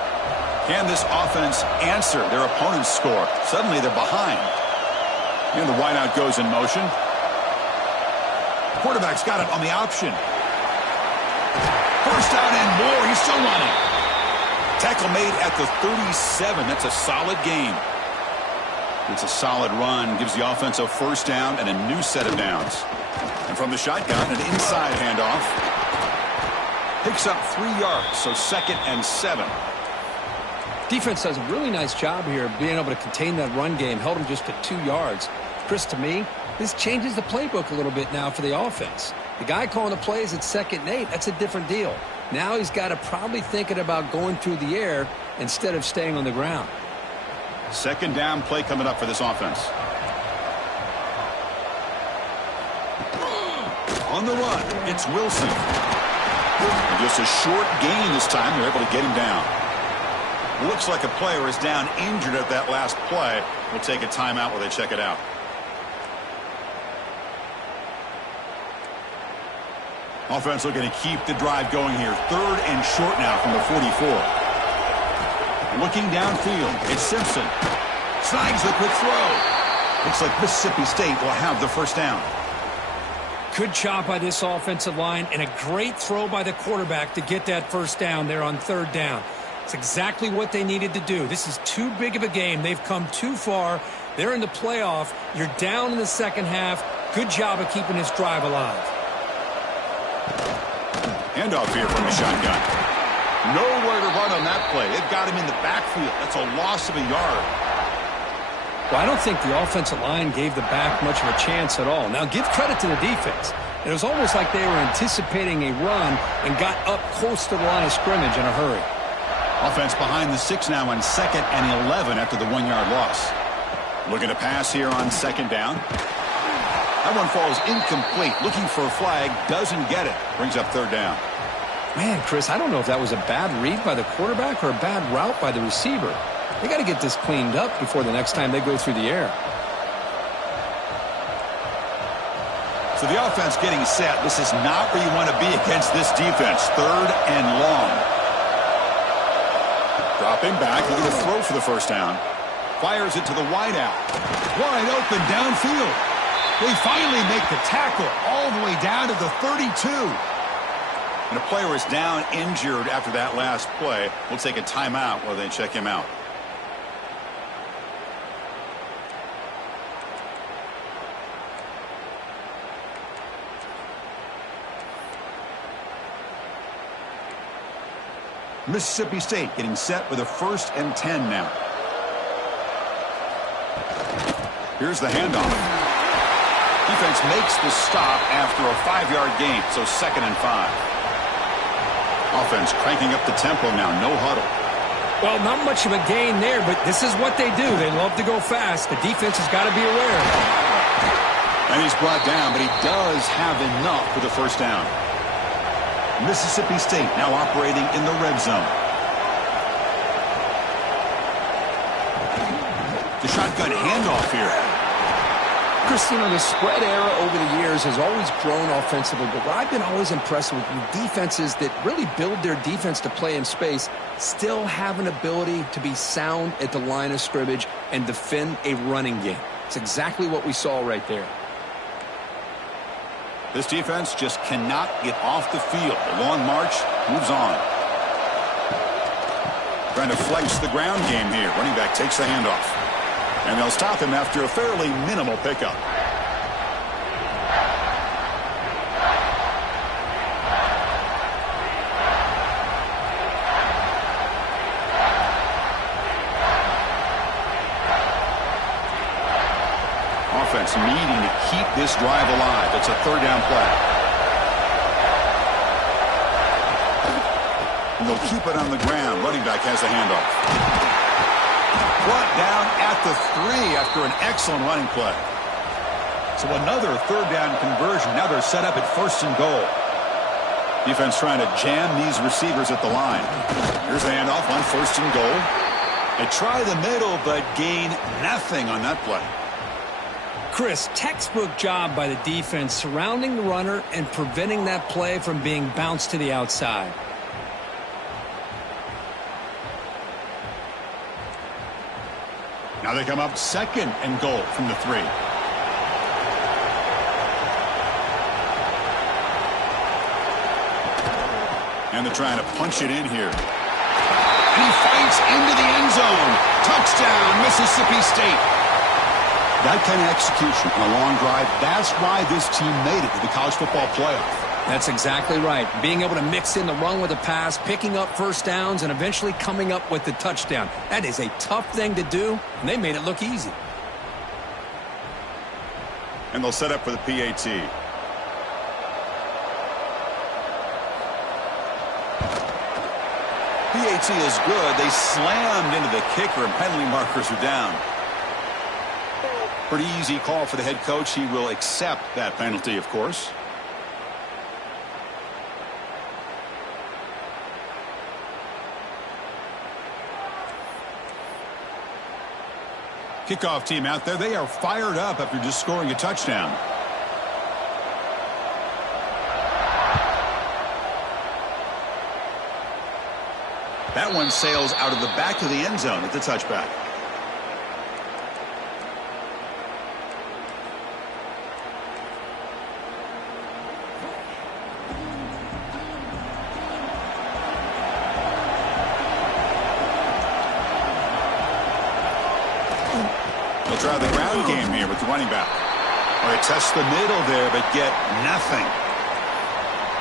Can this offense answer their opponent's score? Suddenly they're behind. And the wideout goes in motion. Quarterback's got it on the option. First down and more. He's still running. Tackle made at the 37. That's a solid gain. It's a solid run. Gives the offense a first down and a new set of downs. And from the shotgun, an inside handoff. Picks up 3 yards, so 2nd and 7. Defense does a really nice job here of being able to contain that run game. Held him just to 2 yards. Chris, to me, this changes the playbook a little bit now for the offense. The guy calling the plays at 2nd and 8, that's a different deal. Now he's got to probably thinking about going through the air instead of staying on the ground. 2nd down play coming up for this offense. On the run, it's Wilson. And just a short gain this time. They're able to get him down. Looks like a player is down injured at that last play. We'll take a timeout while they check it out. Offense looking to keep the drive going here. 3rd and short now from the 44. Looking downfield, it's Simpson. Snags the quick throw. Looks like Mississippi State will have the first down. Good job by this offensive line and a great throw by the quarterback to get that first down there on 3rd down. It's exactly what they needed to do. This is too big of a game. They've come too far. They're in the playoff. You're down in the second half. Good job of keeping this drive alive. Handoff here from the shotgun. Nowhere to run on that play. They've got him in the backfield. That's a loss of a yard. Well, I don't think the offensive line gave the back much of a chance at all. Now, give credit to the defense. It was almost like they were anticipating a run and got up close to the line of scrimmage in a hurry. Offense behind the 6 now on 2nd and 11 after the 1-yard loss. Looking to pass here on 2nd down. That one falls incomplete. Looking for a flag. Doesn't get it. Brings up 3rd down. Man, Chris, I don't know if that was a bad read by the quarterback or a bad route by the receiver. They got to get this cleaned up before the next time they go through the air. So the offense getting set. This is not where you want to be against this defense. 3rd and long. Dropping back, looking to throw for the 1st down. Fires it to the wideout. Wide open downfield. They finally make the tackle all the way down to the 32. And a player is down injured after that last play. We'll take a timeout while they check him out. Mississippi State getting set with a 1st and 10 now. Here's the handoff. Defense makes the stop after a 5-yard gain, so 2nd and 5. Offense cranking up the tempo now, no huddle. Well, not much of a gain there, but this is what they do. They love to go fast. The defense has got to be aware of it. And he's brought down, but he does have enough for the 1st down. Mississippi State now operating in the red zone. The shotgun handoff here. Chris, the spread era over the years has always grown offensively, but what I've been always impressed with defenses that really build their defense to play in space still have an ability to be sound at the line of scrimmage and defend a running game. It's exactly what we saw right there. This defense just cannot get off the field. The long march moves on. Trying to flex the ground game here. Running back takes the handoff. And they'll stop him after a fairly minimal pickup. Offense needing to keep this drive alive. It's a 3rd down play. And they'll keep it on the ground. Running back has the handoff. Brought down at the 3 after an excellent running play. So another 3rd down conversion. Now they're set up at 1st and goal. Defense trying to jam these receivers at the line. Here's the handoff on 1st and goal. They try the middle, but gain nothing on that play. Chris, textbook job by the defense surrounding the runner and preventing that play from being bounced to the outside. Now they come up 2nd and goal from the 3. And they're trying to punch it in here. And he fights into the end zone. Touchdown, Mississippi State. That kind of execution on a long drive, that's why this team made it to the college football playoff. That's exactly right. Being able to mix in the run with a pass, picking up 1st downs, and eventually coming up with the touchdown. That is a tough thing to do, and they made it look easy. And they'll set up for the PAT. PAT is good. They slammed into the kicker, and penalty markers are down. Pretty easy call for the head coach. He will accept that penalty, of course. Kickoff team out there. They are fired up after just scoring a touchdown. That one sails out of the back of the end zone at the touchback. They'll try the ground game here with the running back. Or they test the middle there, but get nothing.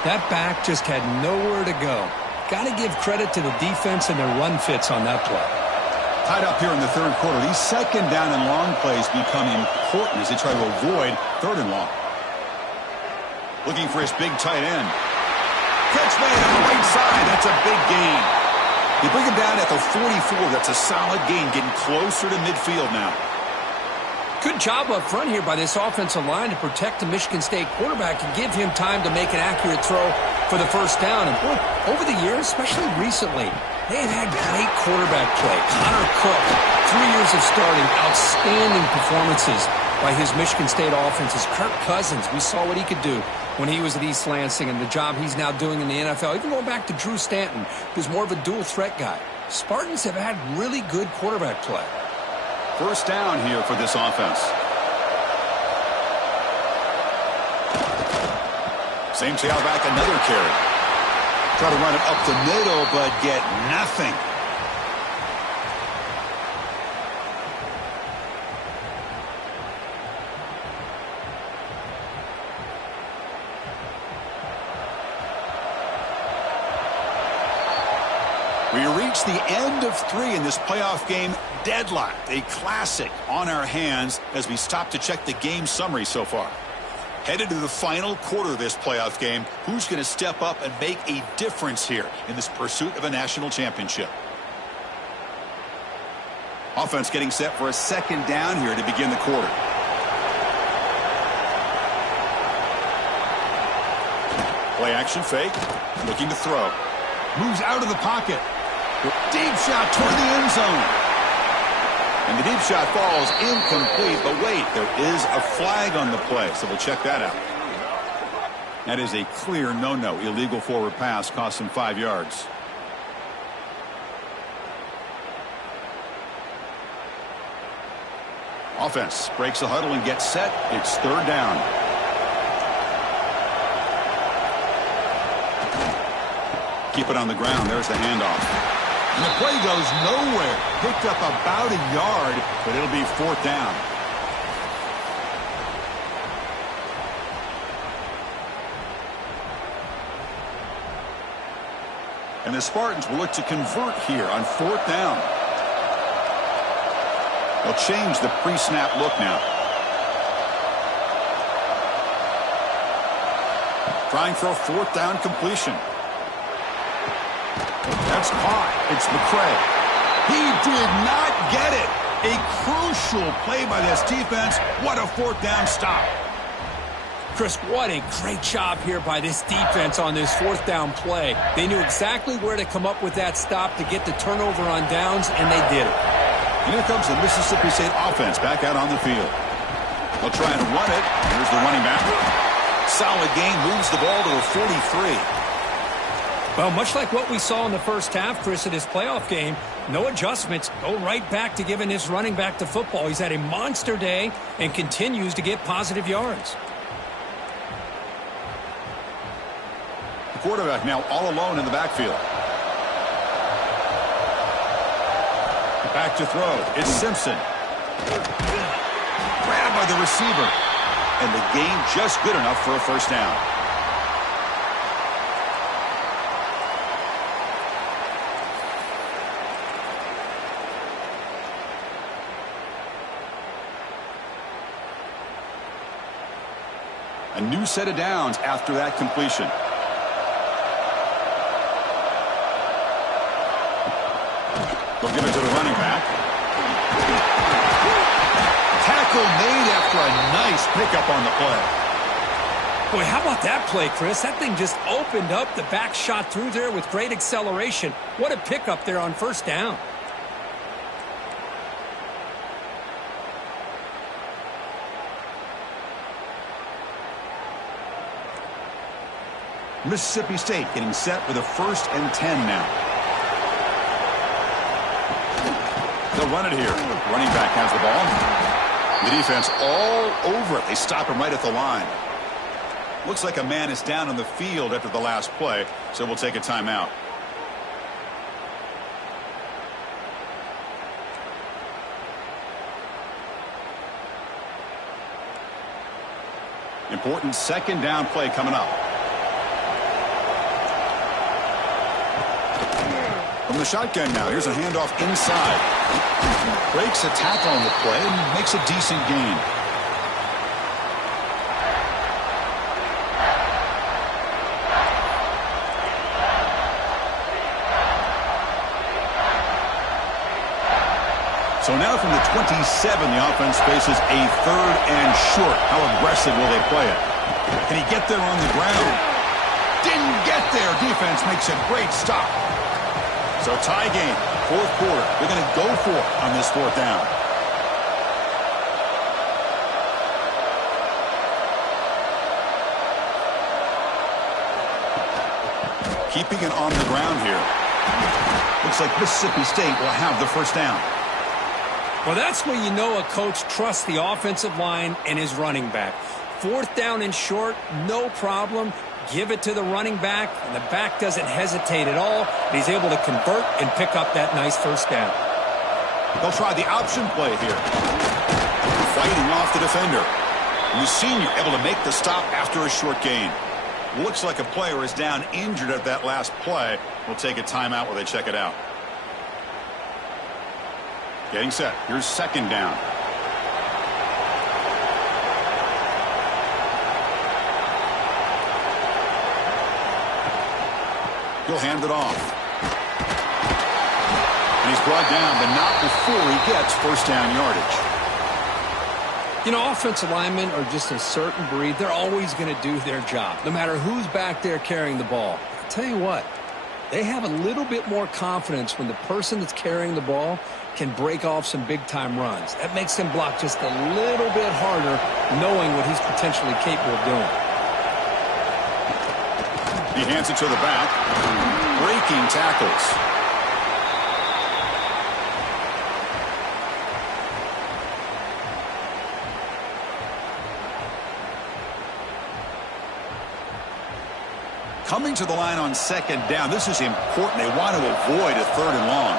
That back just had nowhere to go. Got to give credit to the defense and their run fits on that play. Tied up here in the third quarter. These second down and long plays become important as they try to avoid third and long. Looking for his big tight end. Catch made on the right side. That's a big gain. They bring him down at the 44. That's a solid gain, getting closer to midfield now. Good job up front here by this offensive line to protect the Michigan State quarterback and give him time to make an accurate throw for the first down. And boy, over the years, especially recently, they have had great quarterback play. Connor Cook, 3 years of starting, outstanding performances by his Michigan State offenses. Kirk Cousins, we saw what he could do when he was at East Lansing and the job he's now doing in the NFL. Even going back to Drew Stanton, who's more of a dual threat guy. Spartans have had really good quarterback play. First down here for this offense. Same tailback, another carry. Try to run it up the middle, but get nothing. We reach the end of 3 in this playoff game. Deadlocked, a classic on our hands as we stop to check the game summary so far. Headed to the final quarter of this playoff game. Who's going to step up and make a difference here in this pursuit of a national championship? Offense getting set for a second down here to begin the quarter. Play action fake. Looking to throw. Moves out of the pocket. Deep shot toward the end zone. And the deep shot falls incomplete. But wait, there is a flag on the play, so we'll check that out. That is a clear no-no. Illegal forward pass, cost him 5 yards. Offense breaks the huddle and gets set. It's third down. Keep it on the ground. There's the handoff. And the play goes nowhere. Picked up about a yard, but it'll be fourth down. And the Spartans will look to convert here on fourth down. They'll change the pre-snap look now. Trying for a fourth down completion. That's caught. It's McCray. He did not get it. A crucial play by this defense. What a fourth down stop. Chris, what a great job here by this defense on this fourth down play. They knew exactly where to come up with that stop to get the turnover on downs, and they did it. And here comes the Mississippi State offense back out on the field. They'll try and run it. Here's the running back. Solid gain, moves the ball to the 43. Well, much like what we saw in the first half, Chris, of this playoff game, no adjustments, go right back to giving this running back the football. He's had a monster day and continues to get positive yards. The quarterback now all alone in the backfield. Back to throw. It's Simpson. Grabbed by the receiver. And the gain just good enough for a first down. A new set of downs after that completion. They'll give it to the running back. Tackle made after a nice pickup on the play. Boy, how about that play, Chris? That thing just opened up. The back shot through there with great acceleration. What a pickup there on first down. Mississippi State getting set for the 1st and 10 now. They'll run it here. Running back has the ball. The defense all over it. They stop him right at the line. Looks like a man is down on the field after the last play, so we'll take a timeout. Important second down play coming up. From the shotgun now, here's a handoff inside. Breaks a tackle on the play and makes a decent gain. So now from the 27, the offense faces a 3rd and short. How aggressive will they play it? Can he get there on the ground? Didn't get there. Defense makes a great stop. So tie game, 4th quarter. They're going to go for it on this 4th down. Keeping it on the ground here. Looks like Mississippi State will have the 1st down. Well, that's where you know a coach trusts the offensive line and his running back. 4th down and short, no problem. Give it to the running back, and the back doesn't hesitate at all. He's able to convert and pick up that nice 1st down. They'll try the option play here. Fighting off the defender. And the senior able to make the stop after a short gain. Looks like a player is down injured at that last play. We'll take a timeout while they check it out. Getting set. Here's 2nd down. He'll hand it off. And he's brought down, but not before he gets 1st down yardage. You know, offensive linemen are just a certain breed. They're always going to do their job, no matter who's back there carrying the ball. I'll tell you what, they have a little bit more confidence when the person that's carrying the ball can break off some big-time runs. That makes them block just a little bit harder, knowing what he's potentially capable of doing. He hands it to the back. Breaking tackles. Coming to the line on 2nd down. This is important. They want to avoid a 3rd and long.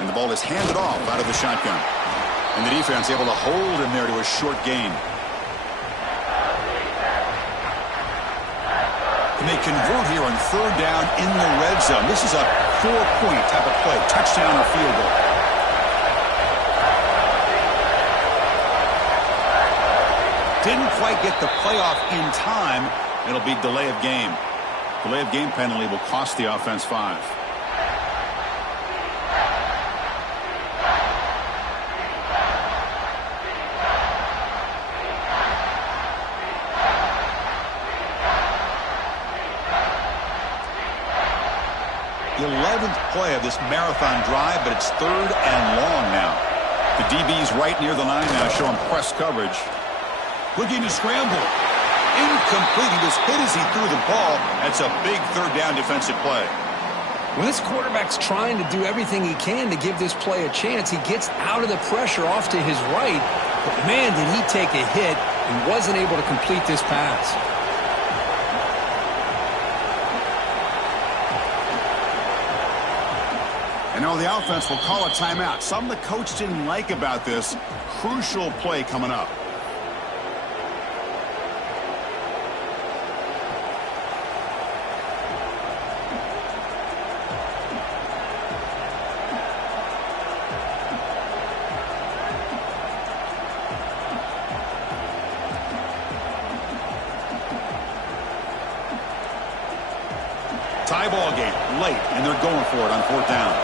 And the ball is handed off out of the shotgun. And the defense able to hold him there to a short gain. And they convert here on 3rd down in the red zone. This is a 4-point type of play. Touchdown or field goal. Didn't quite get the playoff in time. It'll be delay of game. Delay of game penalty will cost the offense 5. The 11th play of this marathon drive, but it's 3rd and long now. The DB's right near the line now, showing press coverage. Looking to scramble. Incomplete. He was hit as he threw the ball. That's a big 3rd down defensive play. When this quarterback's trying to do everything he can to give this play a chance, he gets out of the pressure off to his right. But, man, did he take a hit and wasn't able to complete this pass. And now the offense will call a timeout. Something the coach didn't like about this. Crucial play coming up. Tie ball game late, and they're going for it on 4th down.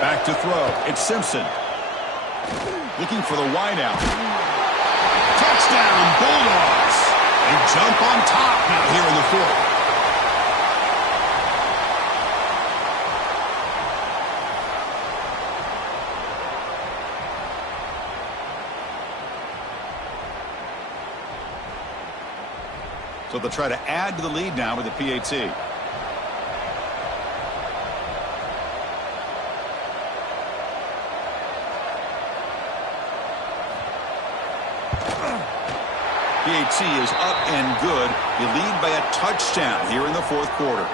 Back to throw. It's Simpson. Looking for the wideout. Touchdown, Bulldogs. They jump on top now here in the 4th. So they'll try to add to the lead now with the PAT. PAT is up and good. You lead by a touchdown here in the 4th quarter.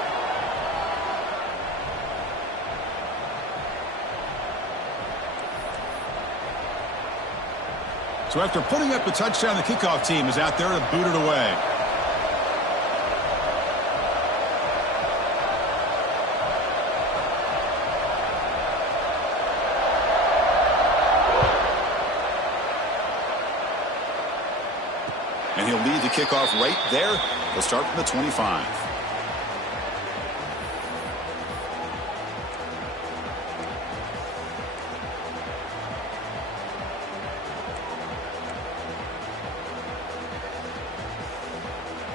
So after putting up the touchdown, the kickoff team is out there to boot it away. he'll lead the kickoff right there. They'll start from the 25.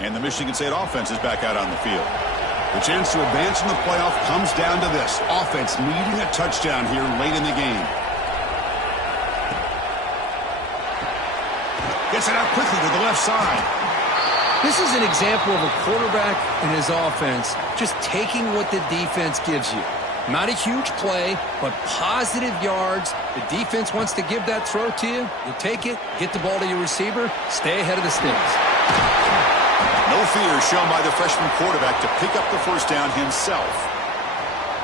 And the Michigan State offense is back out on the field. The chance to advance in the playoff comes down to this. Offense needing a touchdown here late in the game. Gets it out quickly to the left side. This is an example of a quarterback and his offense just taking what the defense gives you. Not a huge play, but positive yards. The defense wants to give that throw to you. You take it, get the ball to your receiver, stay ahead of the sticks. No fear shown by the freshman quarterback to pick up the first down himself.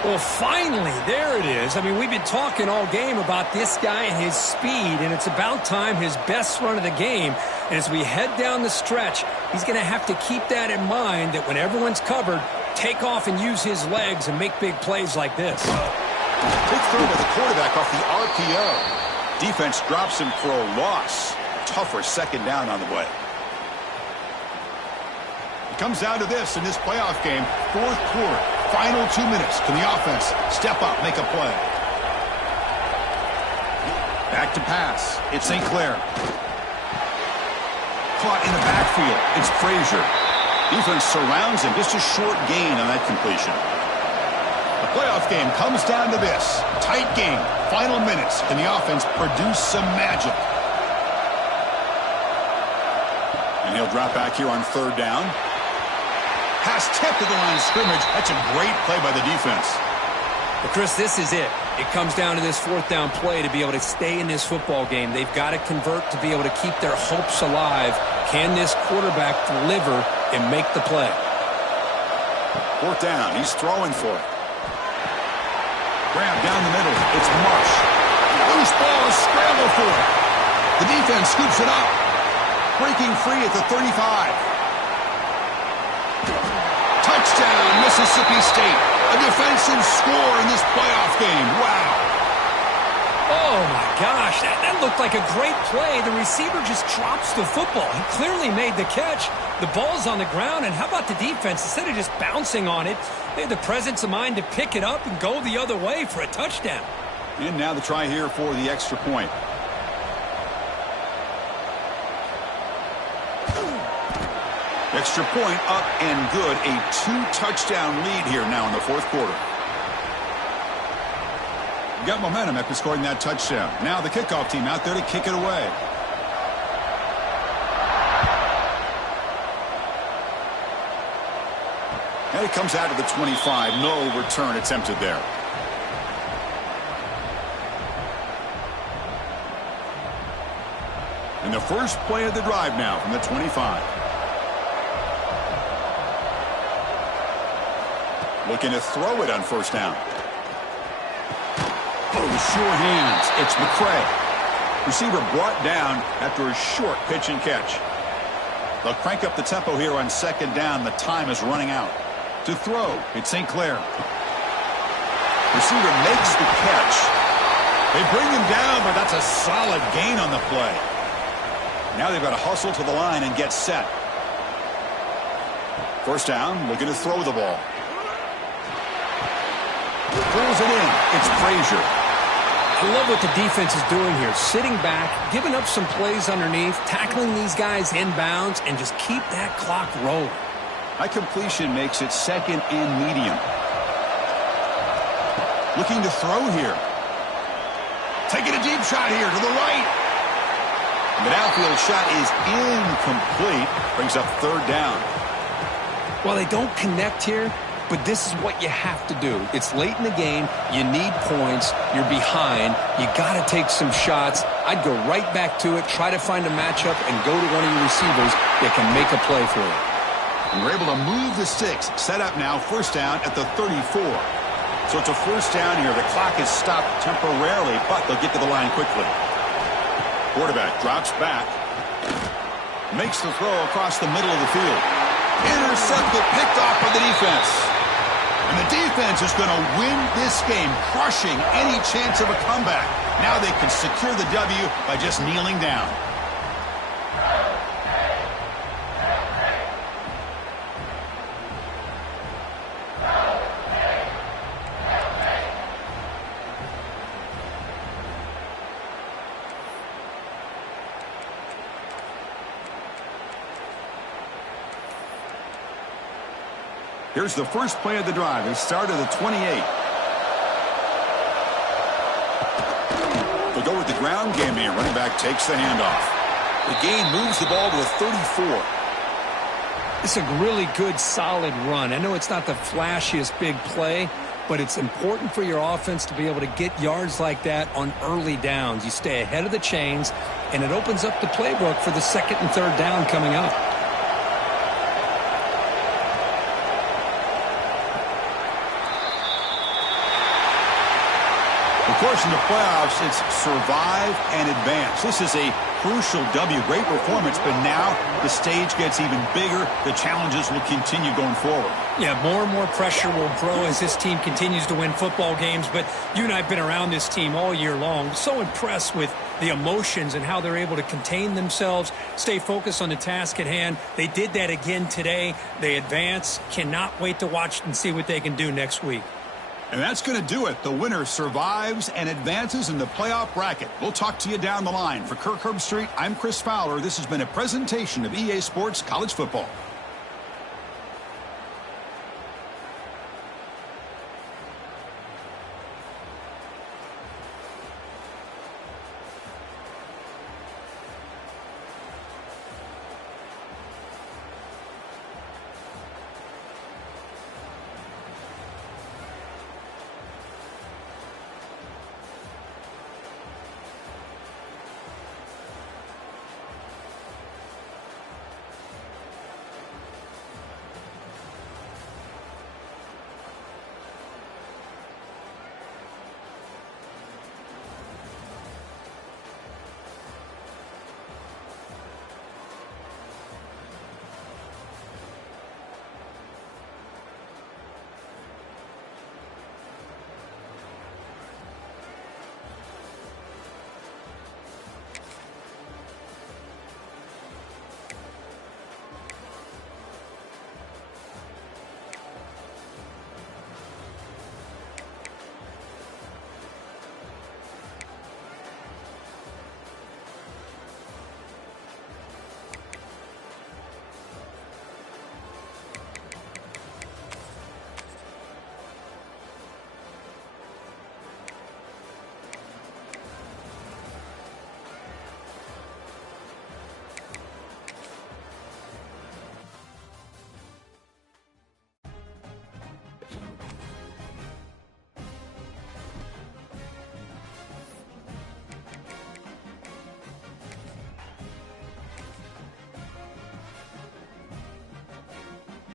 Well, finally, there it is. I mean, we've been talking all game about this guy and his speed, and it's about time his best run of the game. And as we head down the stretch, he's going to have to keep that in mind, that when everyone's covered, take off and use his legs and make big plays like this. Big throw by the quarterback off the RPO. Defense drops him for a loss. Tougher second down on the way. It comes down to this in this playoff game. Fourth quarter, final 2 minutes. Can the offense step up, make a play? Back to pass. It's St. Clair. Caught in the backfield. It's Frazier. Defense surrounds him. Just a short gain on that completion. The playoff game comes down to this. Tight game. Final minutes. Can the offense produce some magic? And he'll drop back here on third down. Pass tipped to the line of scrimmage. That's a great play by the defense. But Chris, this is it. It comes down to this fourth down play to be able to stay in this football game. They've got to convert to be able to keep their hopes alive. Can this quarterback deliver and make the play? Fourth down. He's throwing for it. Grab down the middle. It's Marsh. Loose ball is scrambled for it. The defense scoops it up. Breaking free at the 35. Touchdown, Mississippi State. A defensive score in this playoff game. Wow. Oh, my gosh. That looked like a great play. The receiver just drops the football. He clearly made the catch. The ball's on the ground, and how about the defense? Instead of just bouncing on it, they had the presence of mind to pick it up and go the other way for a touchdown. And now the try here for the extra point. Extra point up and good. A 2-touchdown lead here now in the fourth quarter. Got momentum after scoring that touchdown. Now the kickoff team out there to kick it away. And it comes out to the 25. No return attempted there. And the first play of the drive now from the 25. Looking to throw it on first down. Oh, sure hands. It's McCray. Receiver brought down after a short pitch and catch. They'll crank up the tempo here on second down. The time is running out. To throw, it's St. Clair. Receiver makes the catch. They bring him down, but that's a solid gain on the play. Now they've got to hustle to the line and get set. First down, looking to throw the ball. Throws it in. It's Frazier. I love what the defense is doing here. Sitting back, giving up some plays underneath, tackling these guys inbounds, and just keep that clock rolling. High completion makes it second and medium. Looking to throw here. Taking a deep shot here to the right. The downfield shot is incomplete. Brings up third down. Well, they don't connect here, but this is what you have to do. It's late in the game. You need points. You're behind. You got to take some shots. I'd go right back to it, try to find a matchup, and go to one of your receivers that can make a play for you. And we're able to move the sticks. Set up now, first down at the 34. So it's a first down here. The clock is stopped temporarily, but they'll get to the line quickly. Quarterback drops back. Makes the throw across the middle of the field. Intercepted, picked off by the defense. And the defense is going to win this game, crushing any chance of a comeback. Now they can secure the W by just kneeling down. Here's the first play of the drive. They start at the 28. They'll go with the ground game here. Running back takes the handoff. The gain moves the ball to a 34. It's a really good, solid run. I know it's not the flashiest big play, but it's important for your offense to be able to get yards like that on early downs. You stay ahead of the chains, and it opens up the playbook for the second and third down coming up. Of course, in the playoffs, it's survive and advance. This is a crucial W. Great performance, but now the stage gets even bigger. The challenges will continue going forward. Yeah, more and more pressure will grow as this team continues to win football games. But you and I have been around this team all year long. So impressed with the emotions and how they're able to contain themselves, stay focused on the task at hand. They did that again today. They advance. Cannot wait to watch and see what they can do next week. And that's going to do it. The winner survives and advances in the playoff bracket. We'll talk to you down the line. For Kirk Herbstreit, I'm Chris Fowler. This has been a presentation of EA Sports College Football.